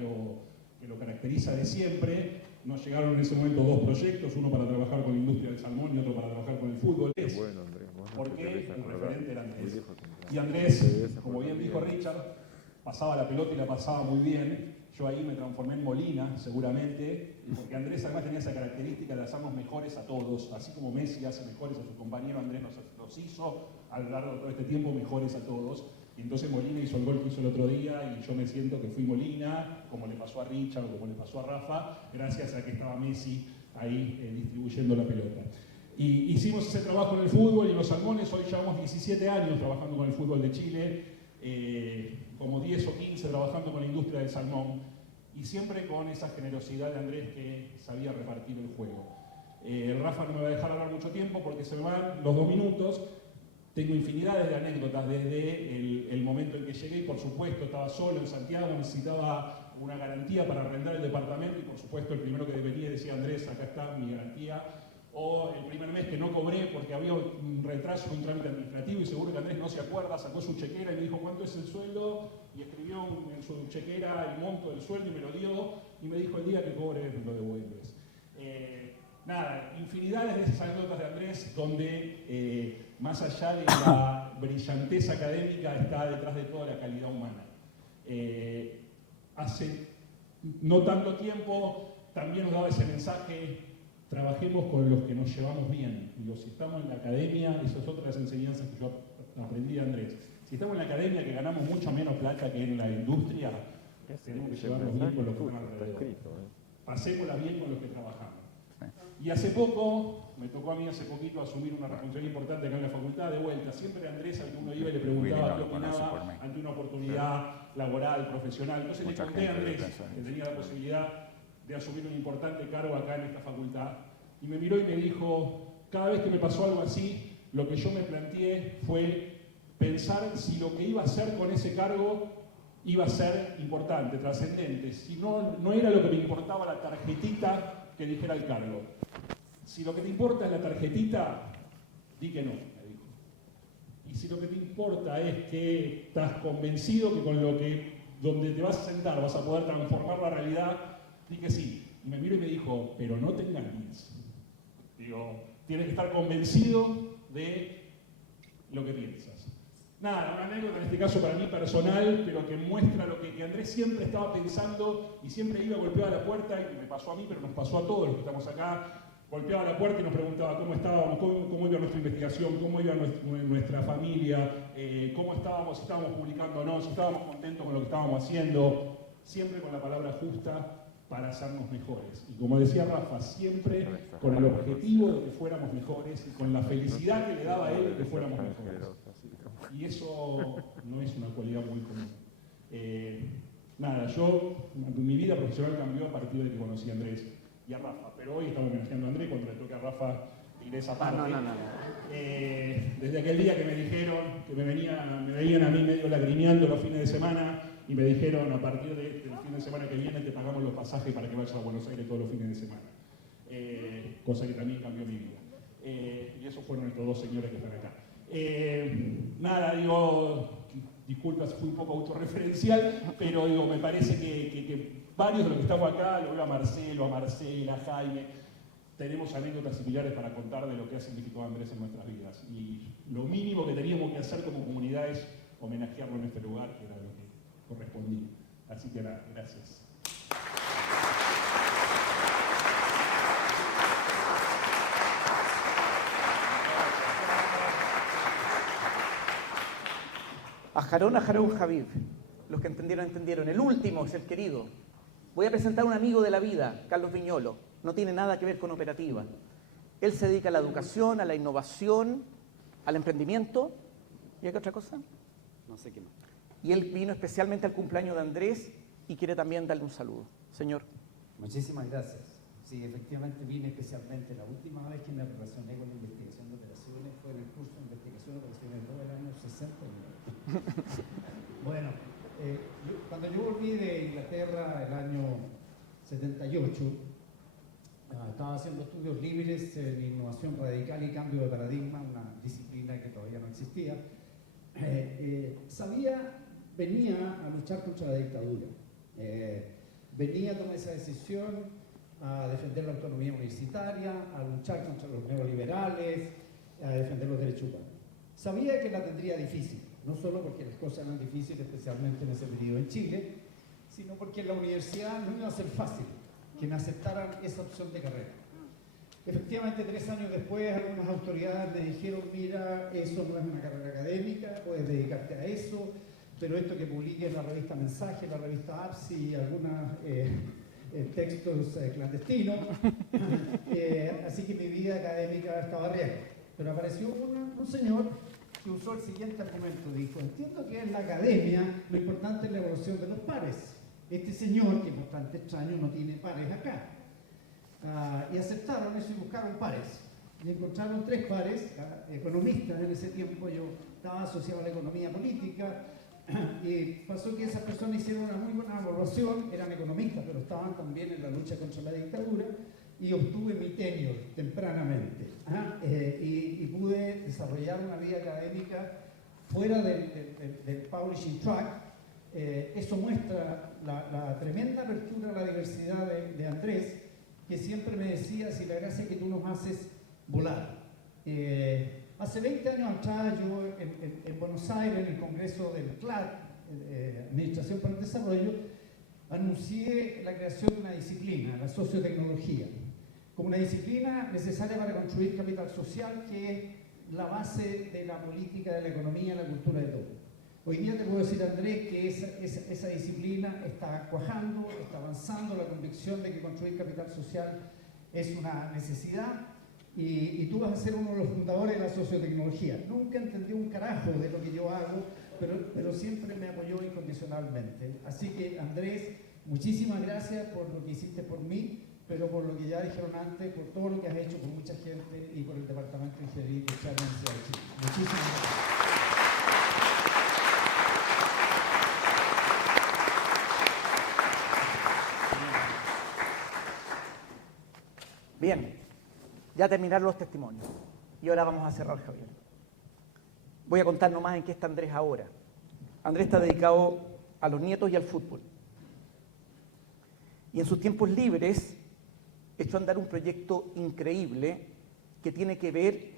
lo caracteriza de siempre, nos llegaron en ese momento 2 proyectos, uno para trabajar con la industria del salmón y otro para trabajar con el fútbol. Bueno, Andrés, Porque el referente era Andrés. Y Andrés, como bien dijo Richard, pasaba la pelota y la pasaba muy bien, Yo ahí me transformé en Molina, seguramente, porque Andrés además tenía esa característica de hacernos mejores a todos, así como Messi hace mejores a su compañero, Andrés nos hizo a lo largo de todo este tiempo mejores a todos. Y entonces Molina hizo el gol que hizo el otro día y yo me siento que fui Molina, como le pasó a Richard o como le pasó a Rafa, gracias a que estaba Messi ahí distribuyendo la pelota. Y hicimos ese trabajo en el fútbol y en los Salmones, hoy llevamos 17 años trabajando con el fútbol de Chile, como 10 o 15 trabajando con la industria del salmón, y siempre con esa generosidad de Andrés que sabía repartir el juego. Rafa no me va a dejar hablar mucho tiempo porque se me van los 2 minutos. Tengo infinidades de anécdotas desde el momento en que llegué y por supuesto estaba solo en Santiago, necesitaba una garantía para arrendar el departamento y por supuesto el primero que venía decía Andrés, acá está mi garantía. O el primer mes que no cobré porque había un retraso en un trámite administrativo y seguro que Andrés no se acuerda, sacó su chequera y me dijo cuánto es el sueldo y escribió en su chequera el monto del sueldo y me lo dio y me dijo el día que cobre me lo devuelves. Nada, infinidades de esas anécdotas de Andrés donde más allá de la brillantez académica está detrás de toda la calidad humana. Hace no tanto tiempo también nos daba ese mensaje: trabajemos con los que nos llevamos bien. Digo, si estamos en la academia, esas son otras enseñanzas que yo aprendí de Andrés. Si estamos en la academia, que ganamos mucho menos plata que en la industria, tenemos que llevarnos bien con los que están alrededor. Pasémosla bien con los que trabajamos. Y hace poco, me tocó a mí hace poquito asumir una responsabilidad importante acá en la facultad, de vuelta. Siempre Andrés, al que uno iba y le preguntaba qué opinaba ante una oportunidad laboral, profesional. Entonces le conté a Andrés que tenía la posibilidad de asumir un importante cargo acá en esta facultad. Y me miró y me dijo, cada vez que me pasó algo así, lo que yo me planteé fue pensar si lo que iba a hacer con ese cargo iba a ser importante, trascendente. Si no era lo que me importaba la tarjetita que dijera el cargo. Si lo que te importa es la tarjetita, di que no, me dijo. Y si lo que te importa es que estás convencido que con donde te vas a sentar vas a poder transformar la realidad, di que sí. Y me miró y me dijo, pero no te engañes. Digo, tienes que estar convencido de lo que piensas. Nada, una anécdota en este caso para mí personal, pero que muestra lo que Andrés siempre estaba pensando y siempre iba, golpeaba la puerta, y me pasó a mí, pero nos pasó a todos los que estamos acá, golpeaba la puerta y nos preguntaba cómo estábamos, cómo iba nuestra investigación, cómo iba nuestra familia, cómo estábamos, si estábamos publicando o no, si estábamos contentos con lo que estábamos haciendo, siempre con la palabra justa para hacernos mejores. Y como decía Rafa, siempre con el objetivo de que fuéramos mejores y con la felicidad que le daba a él de que fuéramos mejores. Y eso no es una cualidad muy común. Nada, mi vida profesional cambió a partir de que conocí a Andrés y a Rafa, pero hoy estamos homenajeando a Andrés, cuando le toque a Rafa diré esa parte. Desde aquel día que me dijeron, que me veían a mí medio lagrimeando los fines de semana, y me dijeron, a partir del fin de semana que viene te pagamos los pasajes para que vayas a Buenos Aires todos los fines de semana. Cosa que también cambió mi vida. Y esos fueron estos 2 señores que están acá. Nada, digo, disculpas, fui un poco autorreferencial, pero digo, me parece que varios de los que estamos acá, lo veo a Marcelo, a Marcela, a Jaime, tenemos anécdotas similares para contar de lo que ha significado Andrés en nuestras vidas. Y lo mínimo que teníamos que hacer como comunidad es homenajearlo en este lugar, que era lo que correspondía. Así que nada, gracias. Ajarón, Habib. Los que entendieron, entendieron. El último es el querido. Voy a presentar a un amigo de la vida, Carlos Viñolo. No tiene nada que ver con operativa. Él se dedica a la educación, a la innovación, al emprendimiento. ¿Y hay qué otra cosa? No sé qué más. Y él vino especialmente al cumpleaños de Andrés y quiere también darle un saludo. Señor. Muchísimas gracias. Sí, efectivamente vine especialmente. La última vez que me relacioné con la investigación de operaciones fue en el curso de investigación de operaciones del año 69. Bueno, cuando yo volví de Inglaterra el año 78, estaba haciendo estudios libres en innovación radical y cambio de paradigma, una disciplina que todavía no existía. Venía a luchar contra la dictadura. Venía a tomar esa decisión, a defender la autonomía universitaria, a luchar contra los neoliberales, a defender los derechos humanos. Sabía que la tendría difícil, no solo porque las cosas eran difíciles, especialmente en ese periodo en Chile, sino porque en la universidad no iba a ser fácil que me aceptaran esa opción de carrera. Efectivamente, 3 años después, algunas autoridades me dijeron, mira, eso no es una carrera académica, puedes dedicarte a eso, pero esto que publique en la revista Mensaje, la revista APSI y algunos textos clandestinos, así que mi vida académica estaba riesgo. Pero apareció un señor que usó el siguiente argumento, dijo, entiendo que en la academia lo importante es la evolución de los pares. Este señor, que es bastante extraño, no tiene pares acá. Y aceptaron eso y buscaron pares. Y encontraron 3 pares, economistas en ese tiempo, yo estaba asociado a la economía política, y pasó que esas personas hicieron una muy buena evaluación, eran economistas, pero estaban también en la lucha contra la dictadura, y obtuve mi tenure tempranamente. Y pude desarrollar una vida académica fuera del publishing track. Eso muestra la tremenda apertura a la diversidad de Andrés, que siempre me decía, si la gracia es que tú nos haces volar. Hace 20 años atrás, yo en Buenos Aires, en el Congreso del CLAD, Administración para el Desarrollo, anuncié la creación de una disciplina, la sociotecnología, como una disciplina necesaria para construir capital social, que es la base de la política, de la economía, la cultura, de todo. Hoy día te puedo decir, Andrés, que esa disciplina está cuajando, está avanzando, la convicción de que construir capital social es una necesidad, y tú vas a ser uno de los fundadores de la sociotecnología. Nunca entendí un carajo de lo que yo hago, pero siempre me apoyó incondicionalmente. Así que, Andrés, muchísimas gracias por lo que hiciste por mí, pero por lo que ya dijeron antes, por todo lo que has hecho por mucha gente y por el Departamento de Ingeniería Industrial de la Universidad de Chile. Muchísimas gracias. Bien, ya terminaron los testimonios y ahora vamos a cerrar, Javier. Voy a contar nomás en qué está Andrés ahora. Andrés está dedicado a los nietos y al fútbol. Y en sus tiempos libres echó a andar un proyecto increíble que tiene que ver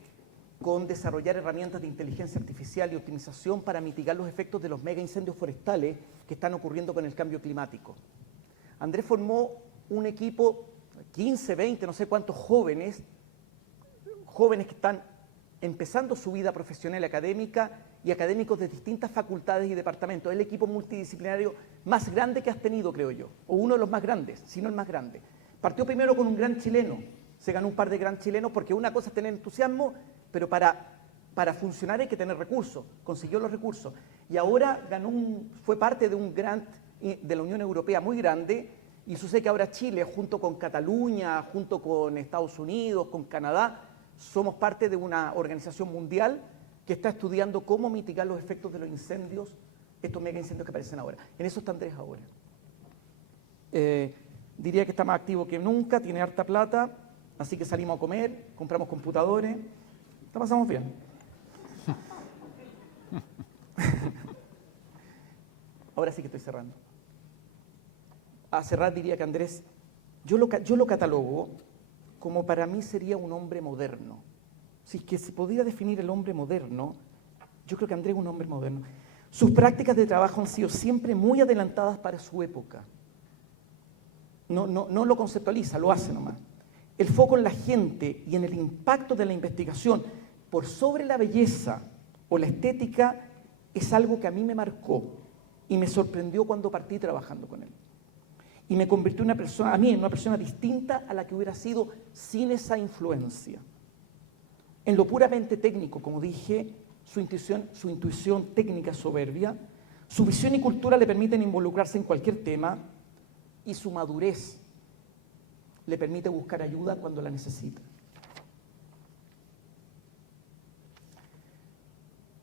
con desarrollar herramientas de inteligencia artificial y optimización para mitigar los efectos de los mega incendios forestales que están ocurriendo con el cambio climático. Andrés formó un equipo, 15, 20, no sé cuántos jóvenes que están empezando su vida profesional y académica, y académicos de distintas facultades y departamentos. Es el equipo multidisciplinario más grande que has tenido, creo yo, o uno de los más grandes, si no el más grande. Partió primero con un gran chileno, se ganó un par de gran chilenos, porque una cosa es tener entusiasmo, pero para funcionar hay que tener recursos, consiguió los recursos. Y ahora fue parte de un grant de la Unión Europea muy grande, y sucede que ahora Chile, junto con Cataluña, junto con Estados Unidos, con Canadá, somos parte de una organización mundial que está estudiando cómo mitigar los efectos de los incendios, estos mega incendios que aparecen ahora. En eso está Andrés ahora. Diría que está más activo que nunca, tiene harta plata, así que salimos a comer, compramos computadores, la pasamos bien. Ahora sí que estoy cerrando. A cerrar diría que Andrés, yo lo catalogo como para mí sería un hombre moderno. Si es que se podía definir el hombre moderno, yo creo que Andrés es un hombre moderno. Sus prácticas de trabajo han sido siempre muy adelantadas para su época. No lo conceptualiza, lo hace nomás. El foco en la gente y en el impacto de la investigación por sobre la belleza o la estética es algo que a mí me marcó y me sorprendió cuando partí trabajando con él. Y me convirtió en una persona distinta a la que hubiera sido sin esa influencia. En lo puramente técnico, como dije, su intuición técnica soberbia, su visión y cultura le permiten involucrarse en cualquier tema, y su madurez le permite buscar ayuda cuando la necesita.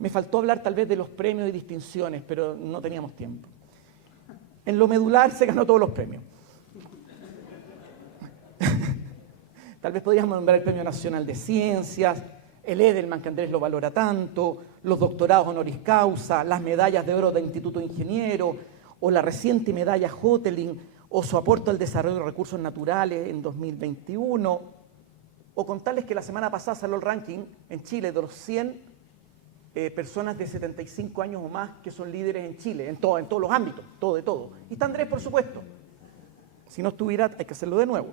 Me faltó hablar tal vez de los premios y distinciones, pero no teníamos tiempo. En lo medular se ganó todos los premios. Tal vez podríamos nombrar el Premio Nacional de Ciencias, el Edelman, que Andrés lo valora tanto, los doctorados honoris causa, las medallas de oro del Instituto de Ingenieros, o la reciente medalla Hotelling, o su aporte al desarrollo de recursos naturales en 2021, o contarles que la semana pasada salió el ranking en Chile de los 100 personas de 75 años o más que son líderes en Chile, en todos los ámbitos, todo de todo. Y está Andrés, por supuesto. Si no estuviera, hay que hacerlo de nuevo.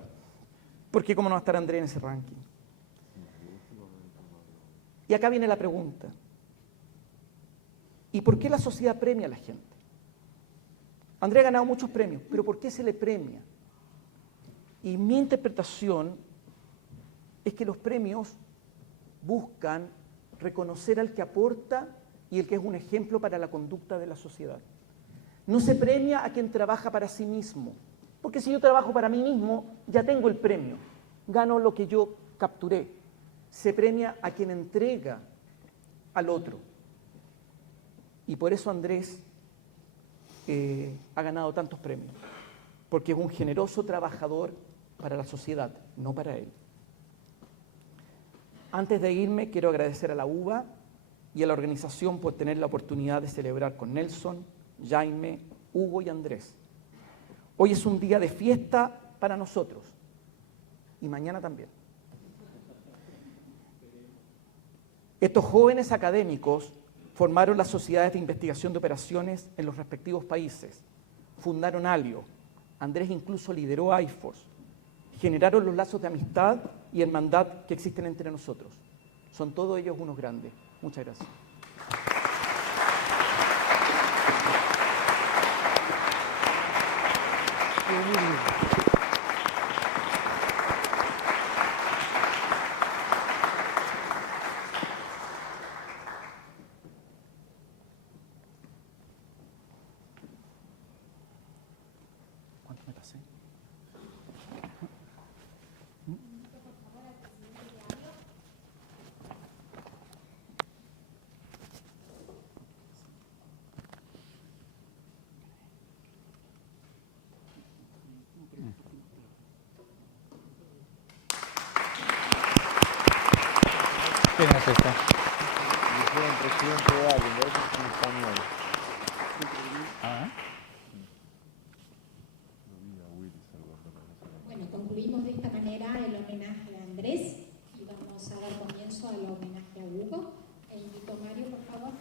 Porque ¿cómo no va a estar Andrés en ese ranking? Y acá viene la pregunta. ¿Y por qué la sociedad premia a la gente? Andrés ha ganado muchos premios, pero ¿por qué se le premia? Y mi interpretación es que los premios buscan reconocer al que aporta y el que es un ejemplo para la conducta de la sociedad. No se premia a quien trabaja para sí mismo, porque si yo trabajo para mí mismo, ya tengo el premio, gano lo que yo capturé. Se premia a quien entrega al otro. Y por eso Andrés ha ganado tantos premios, porque es un generoso trabajador para la sociedad, no para él. Antes de irme, quiero agradecer a la UBA y a la organización por tener la oportunidad de celebrar con Nelson, Jaime, Hugo y Andrés. Hoy es un día de fiesta para nosotros y mañana también. Estos jóvenes académicos formaron las sociedades de investigación de operaciones en los respectivos países, fundaron ALIO, Andrés incluso lideró IFORCE, generaron los lazos de amistad y hermandad que existen entre nosotros. Son todos ellos unos grandes. Muchas gracias. ¿Cuánto me pasé? ¿Quién es esta? Yo soy un presidente de alguien, de eso es en español. Ah, Bueno, concluimos de esta manera el homenaje a Andrés y vamos a dar comienzo al homenaje a Hugo. E invito a Mario, por favor.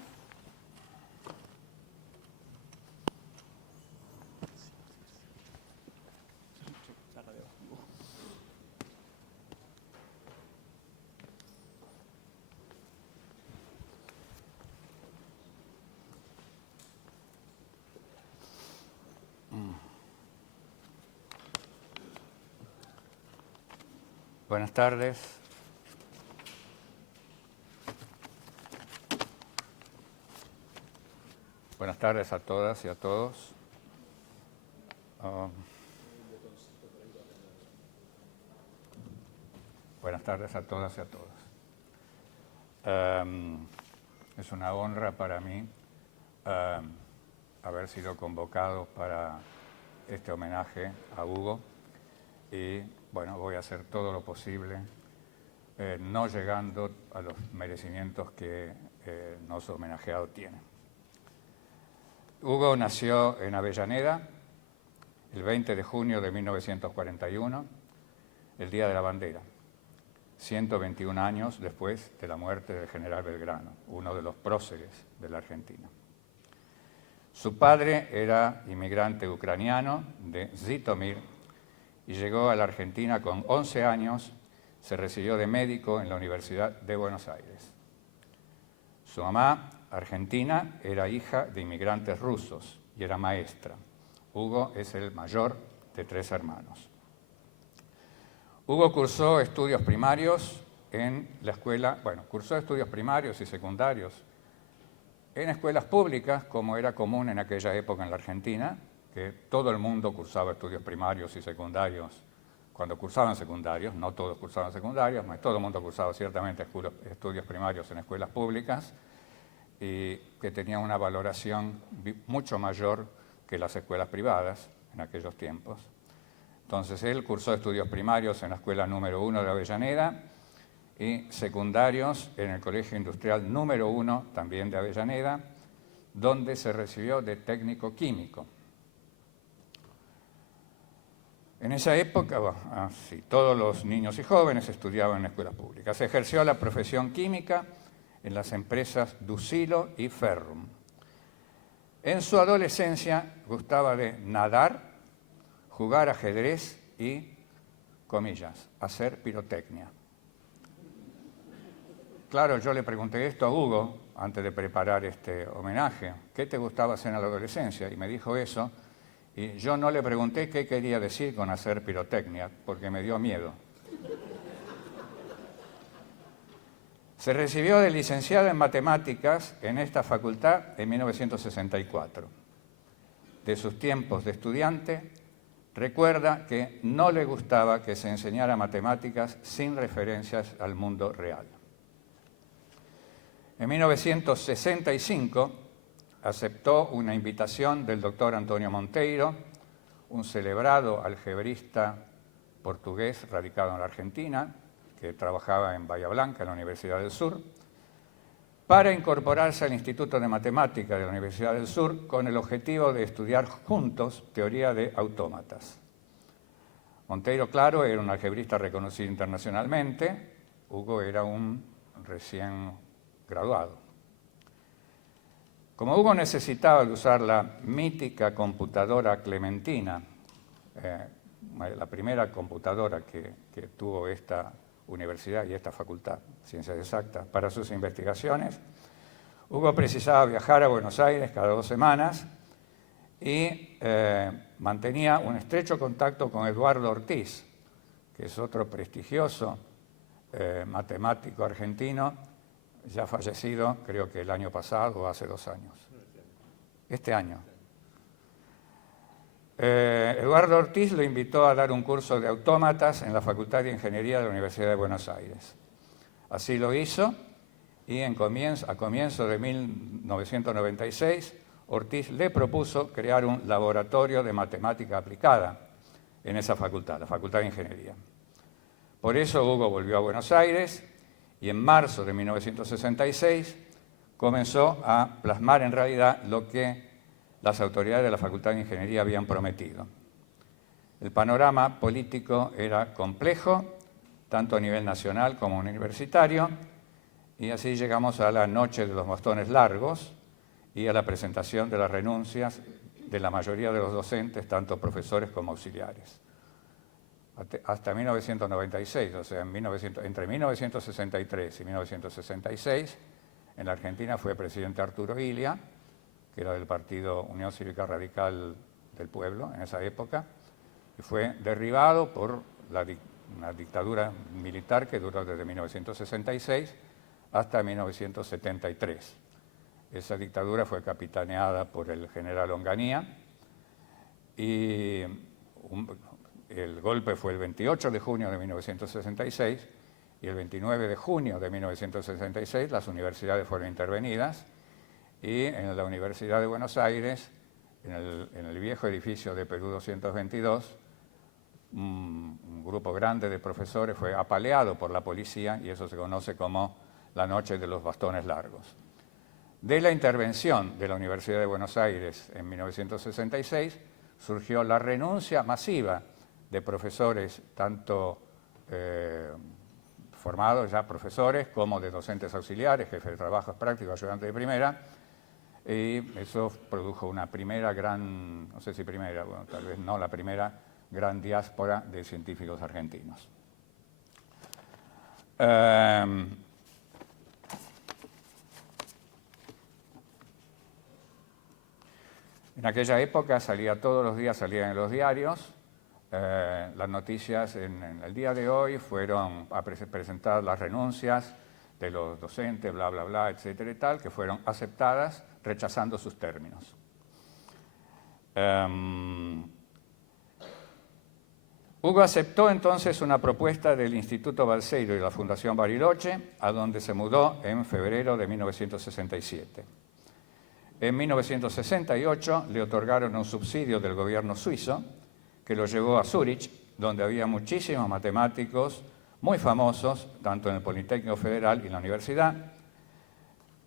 buenas tardes. Buenas tardes a todas y a todos. Buenas tardes a todas y a todos. Es una honra para mí haber sido convocado para este homenaje a Hugo y bueno, voy a hacer todo lo posible, no llegando a los merecimientos que nuestro homenajeado tiene. Hugo nació en Avellaneda el 20 de junio de 1941, el Día de la Bandera, 121 años después de la muerte del general Belgrano, uno de los próceres de la Argentina. Su padre era inmigrante ucraniano de Zhytomyr y llegó a la Argentina con 11 años, se recibió de médico en la Universidad de Buenos Aires. Su mamá, argentina, era hija de inmigrantes rusos y era maestra. Hugo es el mayor de 3 hermanos. Hugo cursó estudios primarios en la escuela, cursó estudios primarios y secundarios en escuelas públicas, como era común en aquella época en la Argentina, que todo el mundo cursaba estudios primarios y secundarios cuando cursaban secundarios, no todos cursaban secundarios, todo el mundo cursaba ciertamente estudios primarios en escuelas públicas y que tenían una valoración mucho mayor que las escuelas privadas en aquellos tiempos. Entonces él cursó estudios primarios en la escuela número 1 de Avellaneda y secundarios en el Colegio Industrial número 1, también de Avellaneda, donde se recibió de técnico químico. En esa época, todos los niños y jóvenes estudiaban en escuelas públicas. Se ejerció la profesión química en las empresas Dusilo y Ferrum. En su adolescencia gustaba de nadar, jugar ajedrez y, comillas, hacer pirotecnia. Claro, yo le pregunté esto a Hugo antes de preparar este homenaje. ¿Qué te gustaba hacer en la adolescencia? Y me dijo eso. Y yo no le pregunté qué quería decir con hacer pirotecnia, porque me dio miedo. Se recibió de licenciada en matemáticas en esta facultad en 1964. De sus tiempos de estudiante, recuerda que no le gustaba que se enseñara matemáticas sin referencias al mundo real. En 1965 aceptó una invitación del doctor Antonio Monteiro, un celebrado algebrista portugués radicado en la Argentina, que trabajaba en Bahía Blanca, en la Universidad del Sur, para incorporarse al Instituto de Matemática de la Universidad del Sur con el objetivo de estudiar juntos teoría de autómatas. Monteiro, claro, era un algebrista reconocido internacionalmente. Hugo era un recién graduado. Como Hugo necesitaba de usar la mítica computadora Clementina, la primera computadora que tuvo esta universidad y esta facultad, Ciencias Exactas, para sus investigaciones, Hugo precisaba viajar a Buenos Aires cada 2 semanas y mantenía un estrecho contacto con Eduardo Ortiz, que es otro prestigioso matemático argentino, ya fallecido, creo que el año pasado o hace 2 años. Este año. Eduardo Ortiz lo invitó a dar un curso de autómatas en la Facultad de Ingeniería de la Universidad de Buenos Aires. Así lo hizo y a comienzo de 1996, Ortiz le propuso crear un laboratorio de matemática aplicada en esa facultad, la Facultad de Ingeniería. Por eso Hugo volvió a Buenos Aires y en marzo de 1966 comenzó a plasmar en realidad lo que las autoridades de la Facultad de Ingeniería habían prometido. El panorama político era complejo, tanto a nivel nacional como universitario, y así llegamos a la noche de los bastones largos y a la presentación de las renuncias de la mayoría de los docentes, tanto profesores como auxiliares. Hasta 1996, o sea, entre 1963 y 1966, en la Argentina fue presidente Arturo Illia, que era del partido Unión Cívica Radical del Pueblo en esa época, y fue derribado por una dictadura militar que duró desde 1966 hasta 1973. Esa dictadura fue capitaneada por el general Onganía y el golpe fue el 28 de junio de 1966 y el 29 de junio de 1966 las universidades fueron intervenidas y en la Universidad de Buenos Aires, en el viejo edificio de Perú 222, un grupo grande de profesores fue apaleado por la policía y eso se conoce como la noche de los bastones largos. De la intervención de la Universidad de Buenos Aires en 1966 surgió la renuncia masiva de profesores, tanto formados ya profesores como de docentes auxiliares, jefes de trabajos prácticos, ayudantes de primera, y eso produjo una primera gran, no sé si primera, bueno, tal vez no la primera, gran diáspora de científicos argentinos. En aquella época todos los días salían en los diarios, las noticias en el día de hoy fueron a presentar las renuncias de los docentes, bla, bla, bla, etcétera y tal, que fueron aceptadas rechazando sus términos. Hugo aceptó entonces una propuesta del Instituto Balseiro y la Fundación Bariloche, a donde se mudó en febrero de 1967. En 1968 le otorgaron un subsidio del gobierno suizo que lo llevó a Zúrich, donde había muchísimos matemáticos muy famosos, tanto en el Politécnico Federal y en la universidad.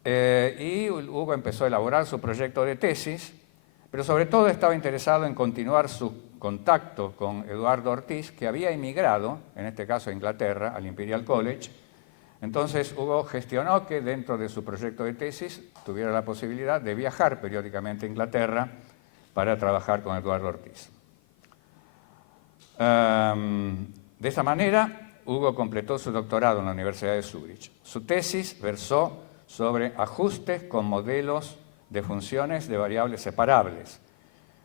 Y Hugo empezó a elaborar su proyecto de tesis, pero sobre todo estaba interesado en continuar su contacto con Eduardo Ortiz, que había emigrado, en este caso a Inglaterra, al Imperial College, Entonces Hugo gestionó que dentro de su proyecto de tesis tuviera la posibilidad de viajar periódicamente a Inglaterra para trabajar con Eduardo Ortiz. De esta manera, Hugo completó su doctorado en la Universidad de Zúrich. Su tesis versó sobre ajustes con modelos de funciones de variables separables,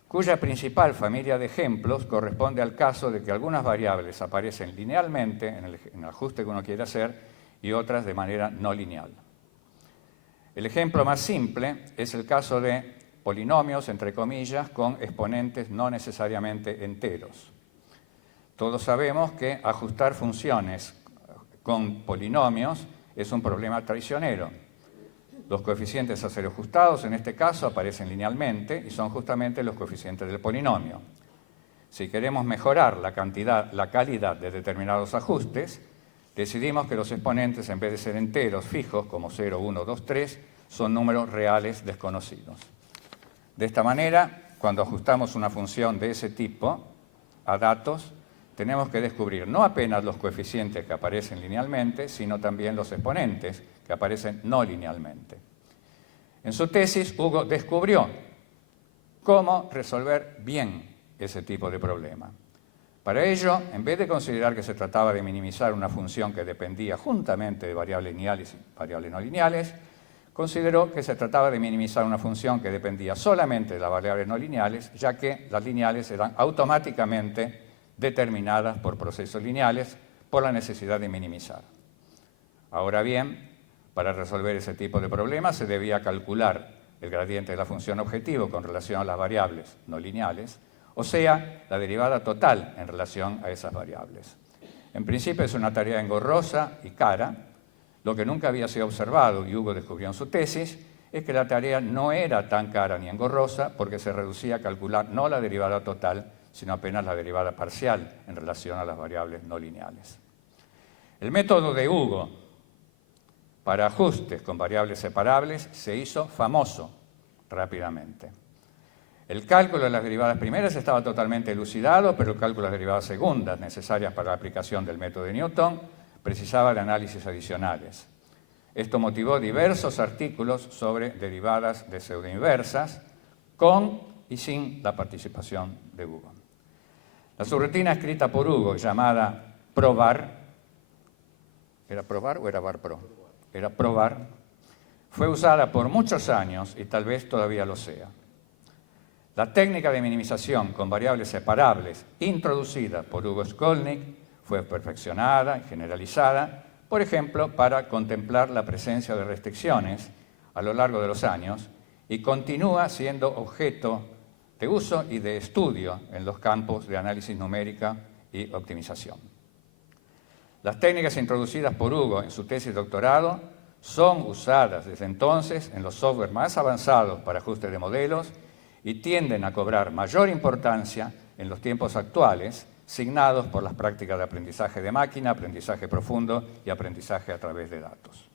cuya principal familia de ejemplos corresponde al caso de que algunas variables aparecen linealmente en el ajuste que uno quiere hacer y otras de manera no lineal. El ejemplo más simple es el caso de polinomios, entre comillas, con exponentes no necesariamente enteros. Todos sabemos que ajustar funciones con polinomios es un problema traicionero. Los coeficientes a cero ajustados, en este caso, aparecen linealmente y son justamente los coeficientes del polinomio. Si queremos mejorar la calidad de determinados ajustes, decidimos que los exponentes, en vez de ser enteros fijos, como 0, 1, 2, 3, son números reales desconocidos. De esta manera, cuando ajustamos una función de ese tipo a datos, tenemos que descubrir no apenas los coeficientes que aparecen linealmente, sino también los exponentes que aparecen no linealmente. En su tesis, Hugo descubrió cómo resolver bien ese tipo de problema. Para ello, en vez de considerar que se trataba de minimizar una función que dependía juntamente de variables lineales y variables no lineales, consideró que se trataba de minimizar una función que dependía solamente de las variables no lineales, ya que las lineales eran automáticamente determinadas por procesos lineales por la necesidad de minimizar. Ahora bien, para resolver ese tipo de problemas se debía calcular el gradiente de la función objetivo con relación a las variables no lineales, o sea, la derivada total en relación a esas variables. En principio es una tarea engorrosa y cara. Lo que nunca había sido observado, y Hugo descubrió en su tesis, es que la tarea no era tan cara ni engorrosa porque se reducía a calcular no la derivada total, sino apenas la derivada parcial en relación a las variables no lineales. El método de Hugo para ajustes con variables separables se hizo famoso rápidamente. El cálculo de las derivadas primeras estaba totalmente elucidado, pero el cálculo de las derivadas segundas, necesarias para la aplicación del método de Newton, precisaba de análisis adicionales. Esto motivó diversos artículos sobre derivadas de pseudoinversas, con y sin la participación de Hugo. La subrutina escrita por Hugo, llamada probar, ¿era probar o era varpro? Era probar, fue usada por muchos años y tal vez todavía lo sea. La técnica de minimización con variables separables introducida por Hugo Skolnick fue perfeccionada y generalizada, por ejemplo, para contemplar la presencia de restricciones a lo largo de los años y continúa siendo objeto de uso y de estudio en los campos de análisis numérica y optimización. Las técnicas introducidas por Hugo en su tesis de doctorado son usadas desde entonces en los software más avanzados para ajuste de modelos y tienden a cobrar mayor importancia en los tiempos actuales, signados por las prácticas de aprendizaje de máquina, aprendizaje profundo y aprendizaje a través de datos.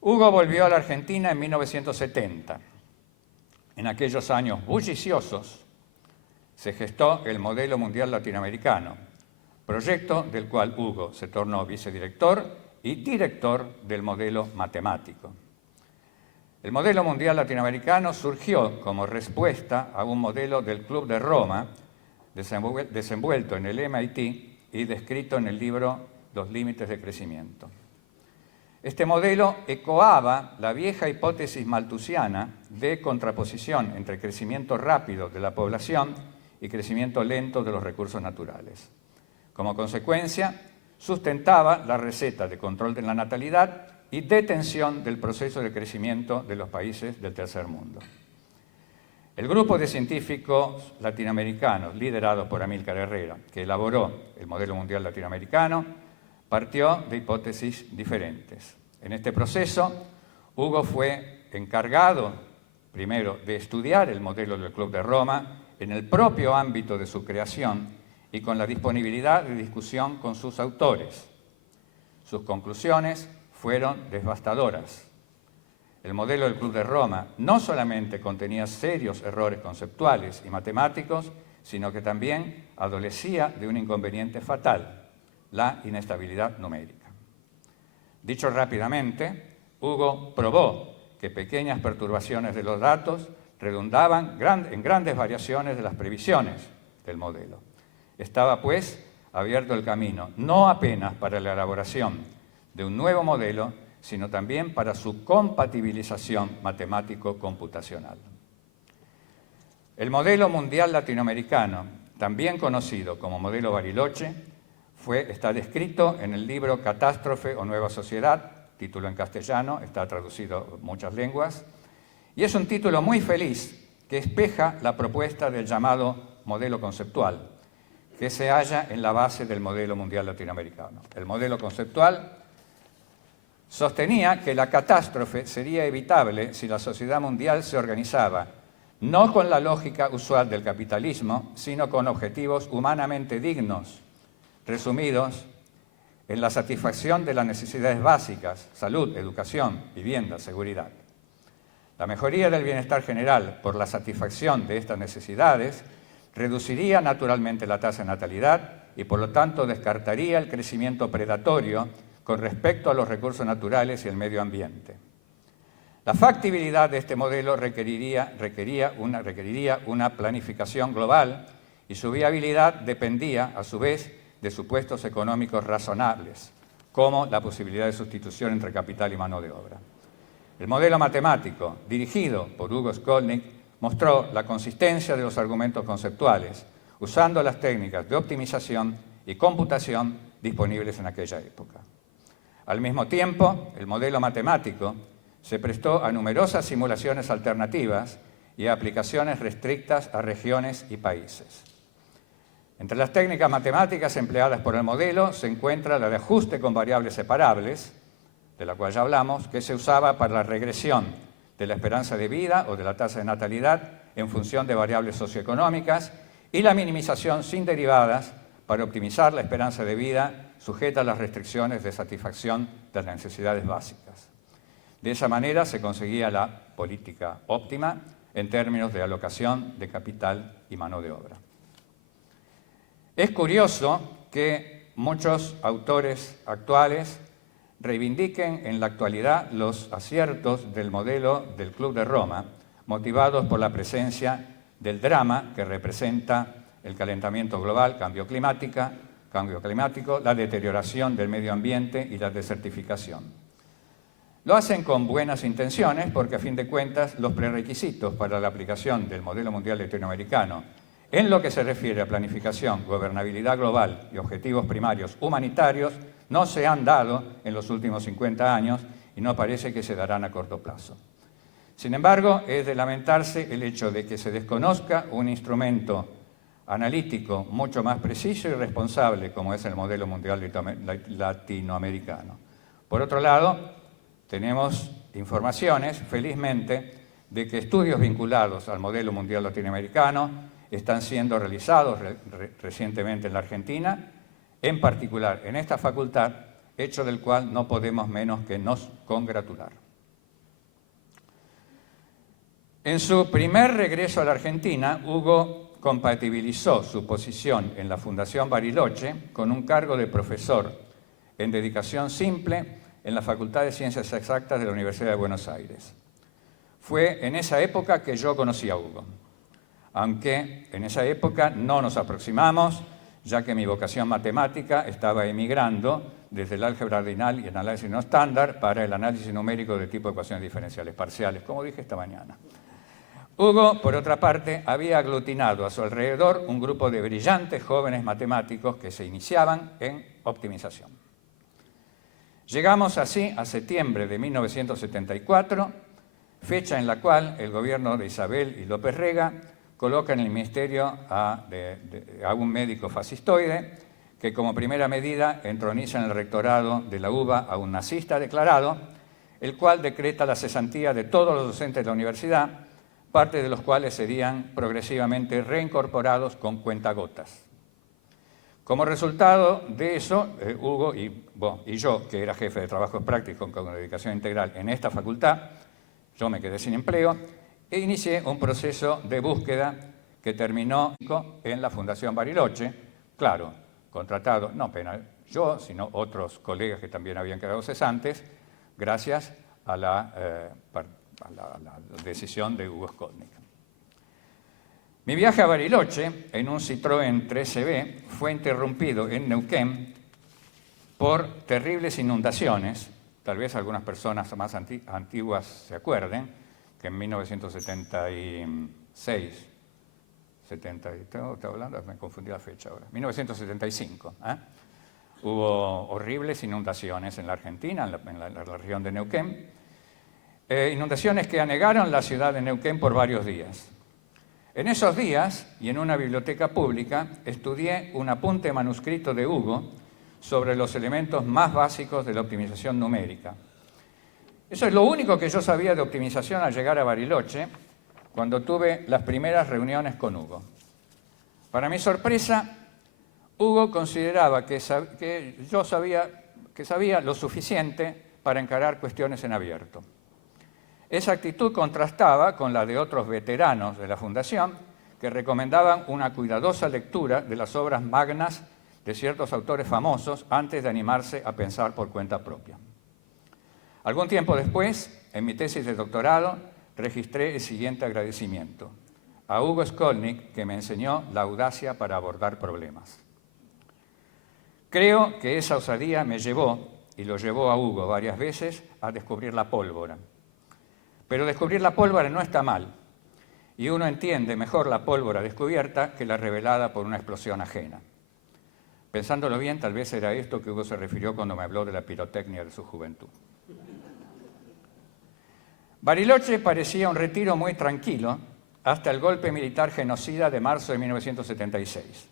Hugo volvió a la Argentina en 1970. En aquellos años bulliciosos se gestó el modelo mundial latinoamericano, proyecto del cual Hugo se tornó vicedirector y director del modelo matemático. El modelo mundial latinoamericano surgió como respuesta a un modelo del Club de Roma, desenvuelto en el MIT y descrito en el libro Los límites de crecimiento. Este modelo ecoaba la vieja hipótesis malthusiana de contraposición entre crecimiento rápido de la población y crecimiento lento de los recursos naturales. Como consecuencia, sustentaba la receta de control de la natalidad y detención del proceso de crecimiento de los países del tercer mundo. El grupo de científicos latinoamericanos, liderado por Amílcar Herrera, que elaboró el modelo mundial latinoamericano, partió de hipótesis diferentes. En este proceso, Hugo fue encargado, primero, de estudiar el modelo del Club de Roma en el propio ámbito de su creación y con la disponibilidad de discusión con sus autores. Sus conclusiones fueron devastadoras. El modelo del Club de Roma no solamente contenía serios errores conceptuales y matemáticos, sino que también adolecía de un inconveniente fatal, la inestabilidad numérica. Dicho rápidamente, Hugo probó que pequeñas perturbaciones de los datos redundaban en grandes variaciones de las previsiones del modelo. Estaba, pues, abierto el camino, no apenas para la elaboración de un nuevo modelo, sino también para su compatibilización matemático-computacional. El modelo mundial latinoamericano, también conocido como modelo Bariloche, está descrito en el libro Catástrofe o Nueva Sociedad, título en castellano, está traducido en muchas lenguas, y es un título muy feliz que espeja la propuesta del llamado modelo conceptual, que se halla en la base del modelo mundial latinoamericano. El modelo conceptual sostenía que la catástrofe sería evitable si la sociedad mundial se organizaba no con la lógica usual del capitalismo, sino con objetivos humanamente dignos, resumidos en la satisfacción de las necesidades básicas, salud, educación, vivienda, seguridad. La mejoría del bienestar general por la satisfacción de estas necesidades reduciría naturalmente la tasa de natalidad y por lo tanto descartaría el crecimiento predatorio con respecto a los recursos naturales y el medio ambiente. La factibilidad de este modelo requeriría una planificación global y su viabilidad dependía, a su vez, de supuestos económicos razonables, como la posibilidad de sustitución entre capital y mano de obra. El modelo matemático, dirigido por Hugo Skolnick, mostró la consistencia de los argumentos conceptuales, usando las técnicas de optimización y computación disponibles en aquella época. Al mismo tiempo, el modelo matemático se prestó a numerosas simulaciones alternativas y a aplicaciones restrictas a regiones y países. Entre las técnicas matemáticas empleadas por el modelo se encuentra la de ajuste con variables separables, de la cual ya hablamos, que se usaba para la regresión de la esperanza de vida o de la tasa de natalidad en función de variables socioeconómicas, y la minimización sin derivadas para optimizar la esperanza de vida sujeta a las restricciones de satisfacción de las necesidades básicas. De esa manera se conseguía la política óptima en términos de alocación de capital y mano de obra. Es curioso que muchos autores actuales reivindiquen en la actualidad los aciertos del modelo del Club de Roma, motivados por la presencia del drama que representa el calentamiento global, cambio climático, la deterioración del medio ambiente y la desertificación. Lo hacen con buenas intenciones porque, a fin de cuentas, los prerequisitos para la aplicación del modelo mundial latinoamericano en lo que se refiere a planificación, gobernabilidad global y objetivos primarios humanitarios no se han dado en los últimos 50 años y no parece que se darán a corto plazo. Sin embargo, es de lamentarse el hecho de que se desconozca un instrumento analítico mucho más preciso y responsable como es el modelo mundial latinoamericano. Por otro lado, tenemos informaciones, felizmente, de que estudios vinculados al modelo mundial latinoamericano están siendo realizados recientemente en la Argentina, en particular en esta facultad, hecho del cual no podemos menos que nos congratular. En su primer regreso a la Argentina, Hugo compatibilizó su posición en la Fundación Bariloche con un cargo de profesor en dedicación simple en la Facultad de Ciencias Exactas de la Universidad de Buenos Aires. Fue en esa época que yo conocí a Hugo, aunque en esa época no nos aproximamos, ya que mi vocación matemática estaba emigrando desde el álgebra ordinal y el análisis no estándar para el análisis numérico de tipo de ecuaciones diferenciales parciales, como dije esta mañana. Hugo, por otra parte, había aglutinado a su alrededor un grupo de brillantes jóvenes matemáticos que se iniciaban en optimización. Llegamos así a septiembre de 1974, fecha en la cual el gobierno de Isabel y López Rega coloca en el ministerio a un médico fascistoide que, como primera medida, entroniza en el rectorado de la UBA a un nazista declarado, el cual decreta la cesantía de todos los docentes de la universidad, parte de los cuales serían progresivamente reincorporados con cuentagotas. Como resultado de eso, Hugo y yo, que era jefe de trabajos prácticos con dedicación integral en esta facultad, yo me quedé sin empleo e inicié un proceso de búsqueda que terminó en la Fundación Bariloche, claro, contratado, no apenas yo, sino otros colegas que también habían quedado cesantes, gracias a la decisión de Hugo Skolnik. Mi viaje a Bariloche, en un Citroën 13B, fue interrumpido en Neuquén por terribles inundaciones. Tal vez algunas personas más antiguas se acuerden que en 1976, ¿estaba hablando? Me confundí la fecha ahora. 1975, hubo horribles inundaciones en la Argentina, en la región de Neuquén. Inundaciones que anegaron la ciudad de Neuquén por varios días. En esos días, y en una biblioteca pública, estudié un apunte manuscrito de Hugo sobre los elementos más básicos de la optimización numérica. Eso es lo único que yo sabía de optimización al llegar a Bariloche, cuando tuve las primeras reuniones con Hugo. Para mi sorpresa, Hugo consideraba que sabía lo suficiente para encarar cuestiones en abierto. Esa actitud contrastaba con la de otros veteranos de la Fundación que recomendaban una cuidadosa lectura de las obras magnas de ciertos autores famosos antes de animarse a pensar por cuenta propia. Algún tiempo después, en mi tesis de doctorado, registré el siguiente agradecimiento: a Hugo Skolnik, que me enseñó la audacia para abordar problemas. Creo que esa osadía me llevó, y lo llevó a Hugo varias veces, a descubrir la pólvora. Pero descubrir la pólvora no está mal, y uno entiende mejor la pólvora descubierta que la revelada por una explosión ajena. Pensándolo bien, tal vez era esto que Hugo se refirió cuando me habló de la pirotecnia de su juventud. Bariloche parecía un retiro muy tranquilo hasta el golpe militar genocida de marzo de 1976.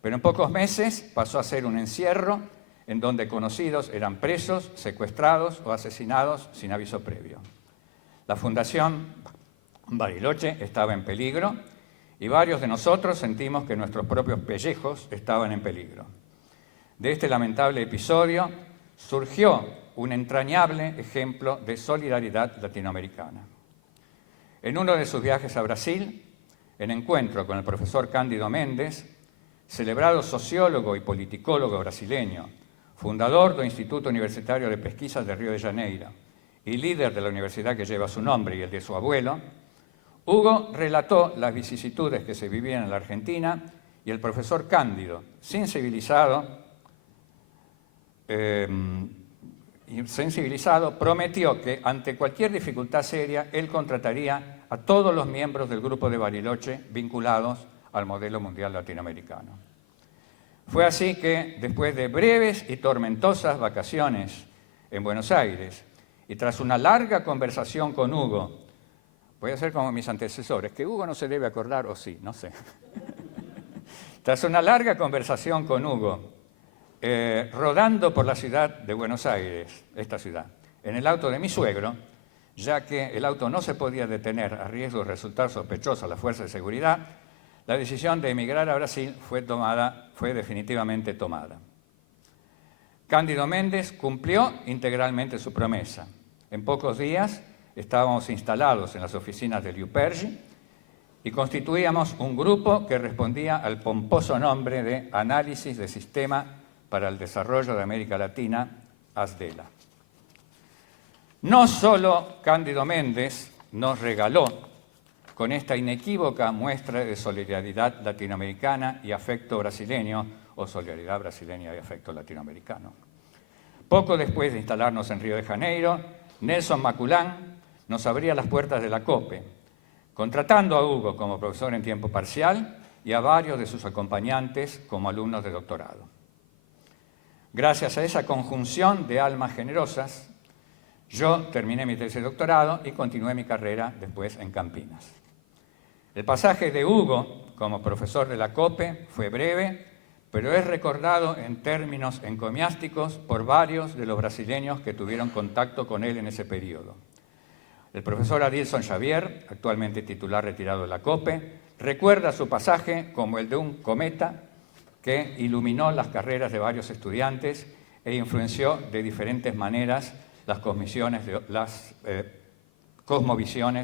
Pero en pocos meses pasó a ser un encierro en donde conocidos eran presos, secuestrados o asesinados sin aviso previo. La Fundación Bariloche estaba en peligro y varios de nosotros sentimos que nuestros propios pellejos estaban en peligro. De este lamentable episodio surgió un entrañable ejemplo de solidaridad latinoamericana. En uno de sus viajes a Brasil, en encuentro con el profesor Cándido Méndez, celebrado sociólogo y politicólogo brasileño, fundador del Instituto Universitario de Pesquisas de Río de Janeiro y líder de la universidad que lleva su nombre y el de su abuelo, Hugo relató las vicisitudes que se vivían en la Argentina y el profesor Cándido, sensibilizado, prometió que ante cualquier dificultad seria él contrataría a todos los miembros del grupo de Bariloche vinculados al modelo mundial latinoamericano. Fue así que, después de breves y tormentosas vacaciones en Buenos Aires y tras una larga conversación con Hugo, voy a hacer como mis antecesores, que Hugo no se debe acordar, o sí, no sé. Tras una larga conversación con Hugo, rodando por la ciudad de Buenos Aires, esta ciudad, en el auto de mi suegro, ya que el auto no se podía detener a riesgo de resultar sospechoso a la fuerza de seguridad, la decisión de emigrar a Brasil fue definitivamente tomada. Cándido Méndez cumplió integralmente su promesa. En pocos días estábamos instalados en las oficinas del UPERJ y constituíamos un grupo que respondía al pomposo nombre de Análisis de Sistema para el Desarrollo de América Latina, ASDELA. No solo Cándido Méndez nos regaló con esta inequívoca muestra de solidaridad latinoamericana y afecto brasileño, o solidaridad brasileña y afecto latinoamericano. Poco después de instalarnos en Río de Janeiro, Nelson Maculán nos abría las puertas de la COPE, contratando a Hugo como profesor en tiempo parcial y a varios de sus acompañantes como alumnos de doctorado. Gracias a esa conjunción de almas generosas, yo terminé mi tesis de doctorado y continué mi carrera después en Campinas. El pasaje de Hugo como profesor de la COPE fue breve, pero es recordado en términos encomiásticos por varios de los brasileños que tuvieron contacto con él en ese periodo. El profesor Adilson Xavier, actualmente titular retirado de la COPE, recuerda su pasaje como el de un cometa que iluminó las carreras de varios estudiantes e influenció de diferentes maneras las cosmovisiones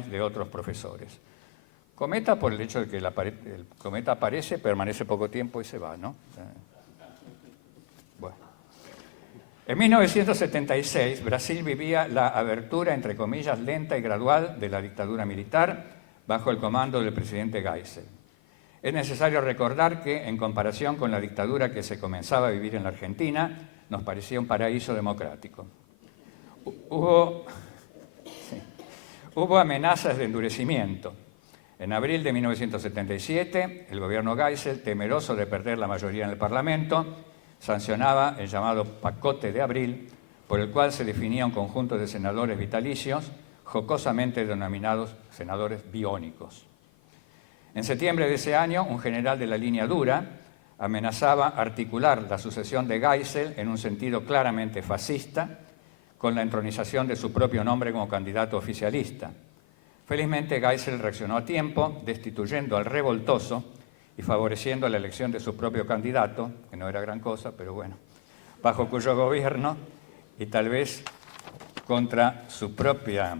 de otros profesores. Cometa por el hecho de que el cometa aparece, permanece poco tiempo y se va, ¿no? En 1976, Brasil vivía la abertura, entre comillas, lenta y gradual de la dictadura militar bajo el comando del presidente Geisel. Es necesario recordar que, en comparación con la dictadura que se comenzaba a vivir en la Argentina, nos parecía un paraíso democrático. Hubo amenazas de endurecimiento. En abril de 1977, el gobierno Geisel, temeroso de perder la mayoría en el Parlamento, sancionaba el llamado Pacote de Abril, por el cual se definía un conjunto de senadores vitalicios, jocosamente denominados senadores biónicos. En septiembre de ese año, un general de la línea dura amenazaba articular la sucesión de Geisel en un sentido claramente fascista, con la entronización de su propio nombre como candidato oficialista. Felizmente, Geisel reaccionó a tiempo, destituyendo al revoltoso y favoreciendo la elección de su propio candidato, que no era gran cosa, pero bueno, bajo cuyo gobierno, y tal vez contra su propia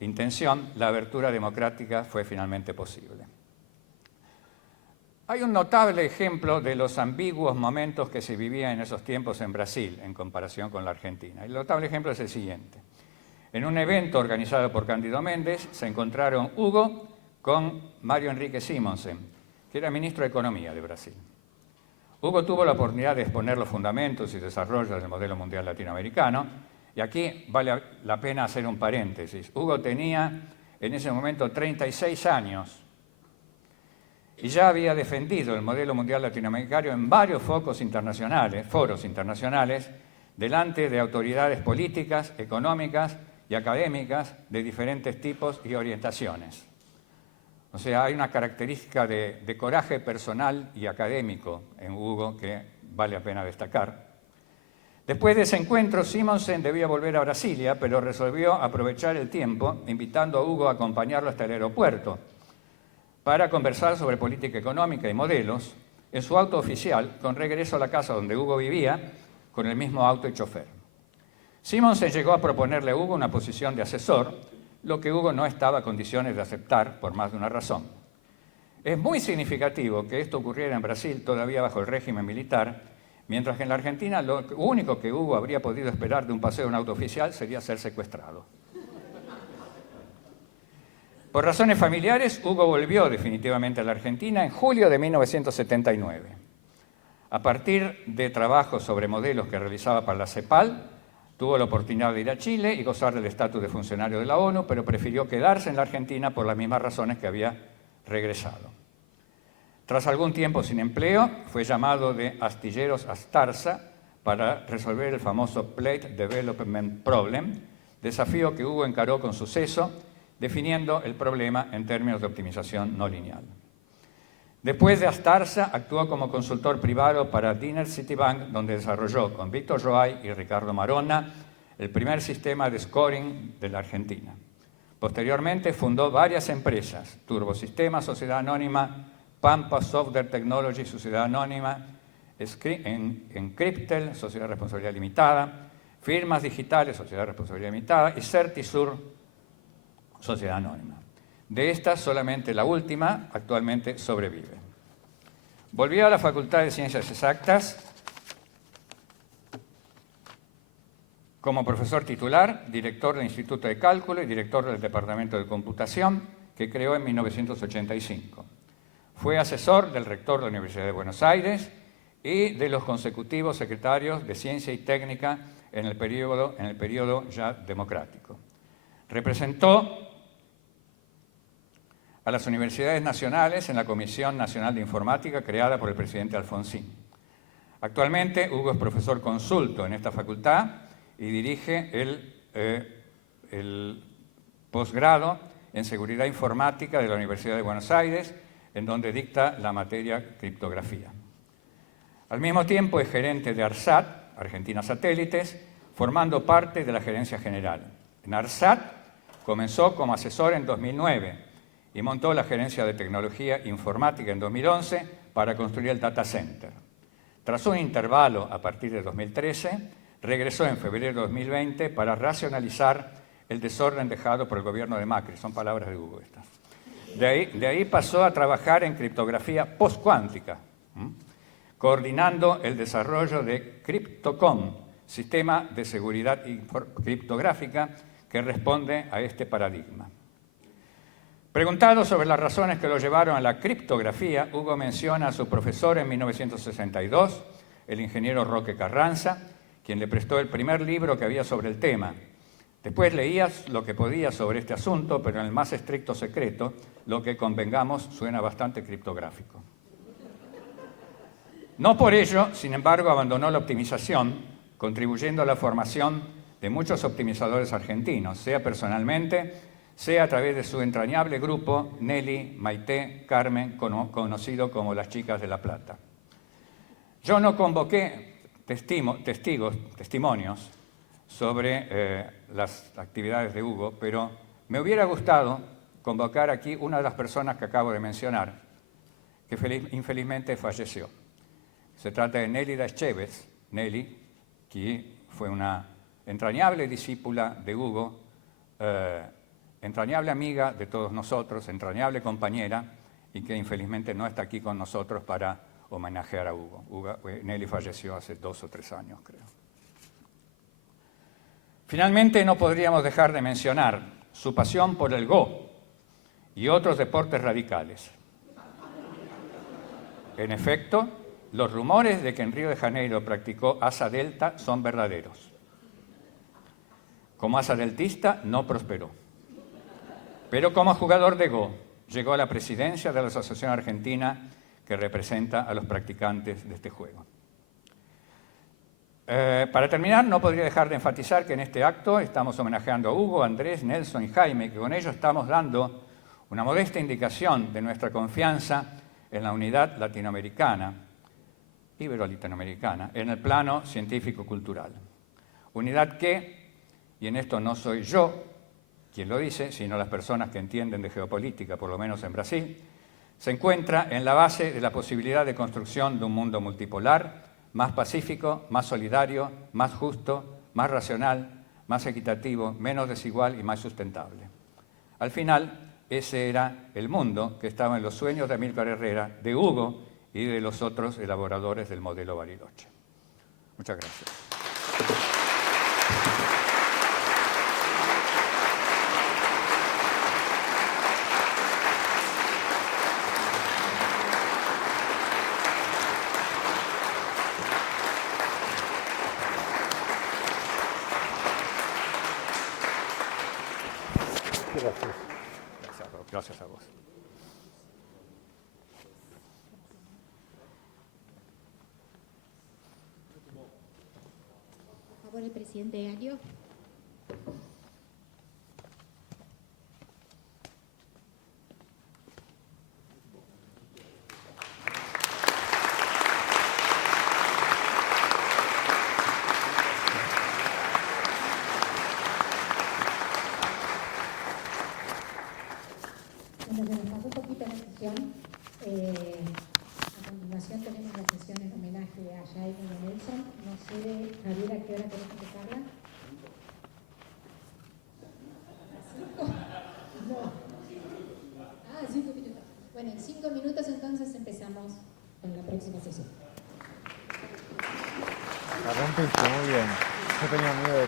intención, la abertura democrática fue finalmente posible. Hay un notable ejemplo de los ambiguos momentos que se vivían en esos tiempos en Brasil, en comparación con la Argentina. El notable ejemplo es el siguiente. En un evento organizado por Cándido Méndez, se encontraron Hugo con Mário Henrique Simonsen, que era ministro de Economía de Brasil. Hugo tuvo la oportunidad de exponer los fundamentos y desarrollos del modelo mundial latinoamericano, y aquí vale la pena hacer un paréntesis. Hugo tenía en ese momento 36 años y ya había defendido el modelo mundial latinoamericano en varios foros internacionales, delante de autoridades políticas, económicas y académicas de diferentes tipos y orientaciones. O sea, hay una característica de coraje personal y académico en Hugo que vale la pena destacar. Después de ese encuentro, Simonsen debía volver a Brasilia, pero resolvió aprovechar el tiempo invitando a Hugo a acompañarlo hasta el aeropuerto para conversar sobre política económica y modelos en su auto oficial, con regreso a la casa donde Hugo vivía, con el mismo auto y chofer. Simonsen llegó a proponerle a Hugo una posición de asesor, lo que Hugo no estaba en condiciones de aceptar por más de una razón. Es muy significativo que esto ocurriera en Brasil todavía bajo el régimen militar, mientras que en la Argentina lo único que Hugo habría podido esperar de un paseo en auto oficial sería ser secuestrado. Por razones familiares, Hugo volvió definitivamente a la Argentina en julio de 1979. A partir de trabajos sobre modelos que realizaba para la CEPAL, tuvo la oportunidad de ir a Chile y gozar del estatus de funcionario de la ONU, pero prefirió quedarse en la Argentina por las mismas razones que había regresado. Tras algún tiempo sin empleo, fue llamado de Astilleros Astarza para resolver el famoso Plate Development Problem, desafío que Hugo encaró con suceso, definiendo el problema en términos de optimización no lineal. Después de Astarza, actuó como consultor privado para Dinner Citibank, donde desarrolló con Víctor Roay y Ricardo Maronna el primer sistema de scoring de la Argentina. Posteriormente fundó varias empresas: Turbosistemas, Sociedad Anónima, Pampa Software Technology, Sociedad Anónima, Encryptel, Sociedad de Responsabilidad Limitada, Firmas Digitales, Sociedad de Responsabilidad Limitada, y Certisur, Sociedad Anónima. De estas, solamente la última actualmente sobrevive. Volvió a la Facultad de Ciencias Exactas como profesor titular, director del Instituto de Cálculo y director del Departamento de Computación, que creó en 1985. Fue asesor del rector de la Universidad de Buenos Aires y de los consecutivos secretarios de Ciencia y Técnica en el periodo ya democrático. Representó a las universidades nacionales en la Comisión Nacional de Informática creada por el presidente Alfonsín. Actualmente, Hugo es profesor consulto en esta facultad y dirige el posgrado en Seguridad Informática de la Universidad de Buenos Aires, en donde dicta la materia criptografía. Al mismo tiempo es gerente de ARSAT, Argentina Satélites, formando parte de la gerencia general. En ARSAT comenzó como asesor en 2009 y montó la gerencia de tecnología informática en 2011 para construir el data center. Tras un intervalo a partir de 2013, regresó en febrero de 2020 para racionalizar el desorden dejado por el gobierno de Macri. Son palabras de Hugo estas. De ahí pasó a trabajar en criptografía postcuántica, coordinando el desarrollo de Cryptocom, sistema de seguridad criptográfica que responde a este paradigma. Preguntado sobre las razones que lo llevaron a la criptografía, Hugo menciona a su profesor en 1962, el ingeniero Roque Carranza, quien le prestó el primer libro que había sobre el tema. Después leías lo que podías sobre este asunto, pero en el más estricto secreto, lo que, convengamos, suena bastante criptográfico. No por ello, sin embargo, abandonó la optimización, contribuyendo a la formación de muchos optimizadores argentinos, sea personalmente, sea a través de su entrañable grupo Nelly, Maite, Carmen, conocido como las Chicas de La Plata. Yo no convoqué testimonios sobre las actividades de Hugo, pero me hubiera gustado convocar aquí una de las personas que acabo de mencionar, que infelizmente falleció. Se trata de Nelly Daschevez, Nelly, que fue una entrañable discípula de Hugo, entrañable amiga de todos nosotros, entrañable compañera, y que infelizmente no está aquí con nosotros para homenajear a Hugo. Nelly falleció hace 2 o 3 años, creo. Finalmente, no podríamos dejar de mencionar su pasión por el Go y otros deportes radicales. En efecto, los rumores de que en Río de Janeiro practicó asa delta son verdaderos. Como asa deltista no prosperó, pero como jugador de Go llegó a la presidencia de la Asociación Argentina que representa a los practicantes de este juego. Para terminar, no podría dejar de enfatizar que en este acto estamos homenajeando a Hugo, Andrés, Nelson y Jaime, que con ello estamos dando una modesta indicación de nuestra confianza en la unidad latinoamericana, ibero-latinoamericana, en el plano científico-cultural. Unidad que, y en esto no soy yo quien lo dice, sino las personas que entienden de geopolítica, por lo menos en Brasil, se encuentra en la base de la posibilidad de construcción de un mundo multipolar, más pacífico, más solidario, más justo, más racional, más equitativo, menos desigual y más sustentable. Al final, ese era el mundo que estaba en los sueños de Amílcar Herrera, de Hugo y de los otros elaboradores del modelo Bariloche. Muchas gracias. Gracias a vos. Por favor, el presidente Ario. Bueno, se nos pasó un poquito la sesión. A continuación tenemos la sesión en homenaje a Jaime y a Nelson. No sé, Javier, ¿a qué hora querés empezarla? No. 5 minutos. Bueno, en 5 minutos entonces empezamos con la próxima sesión. La rompiste muy bien. Yo tenía miedo de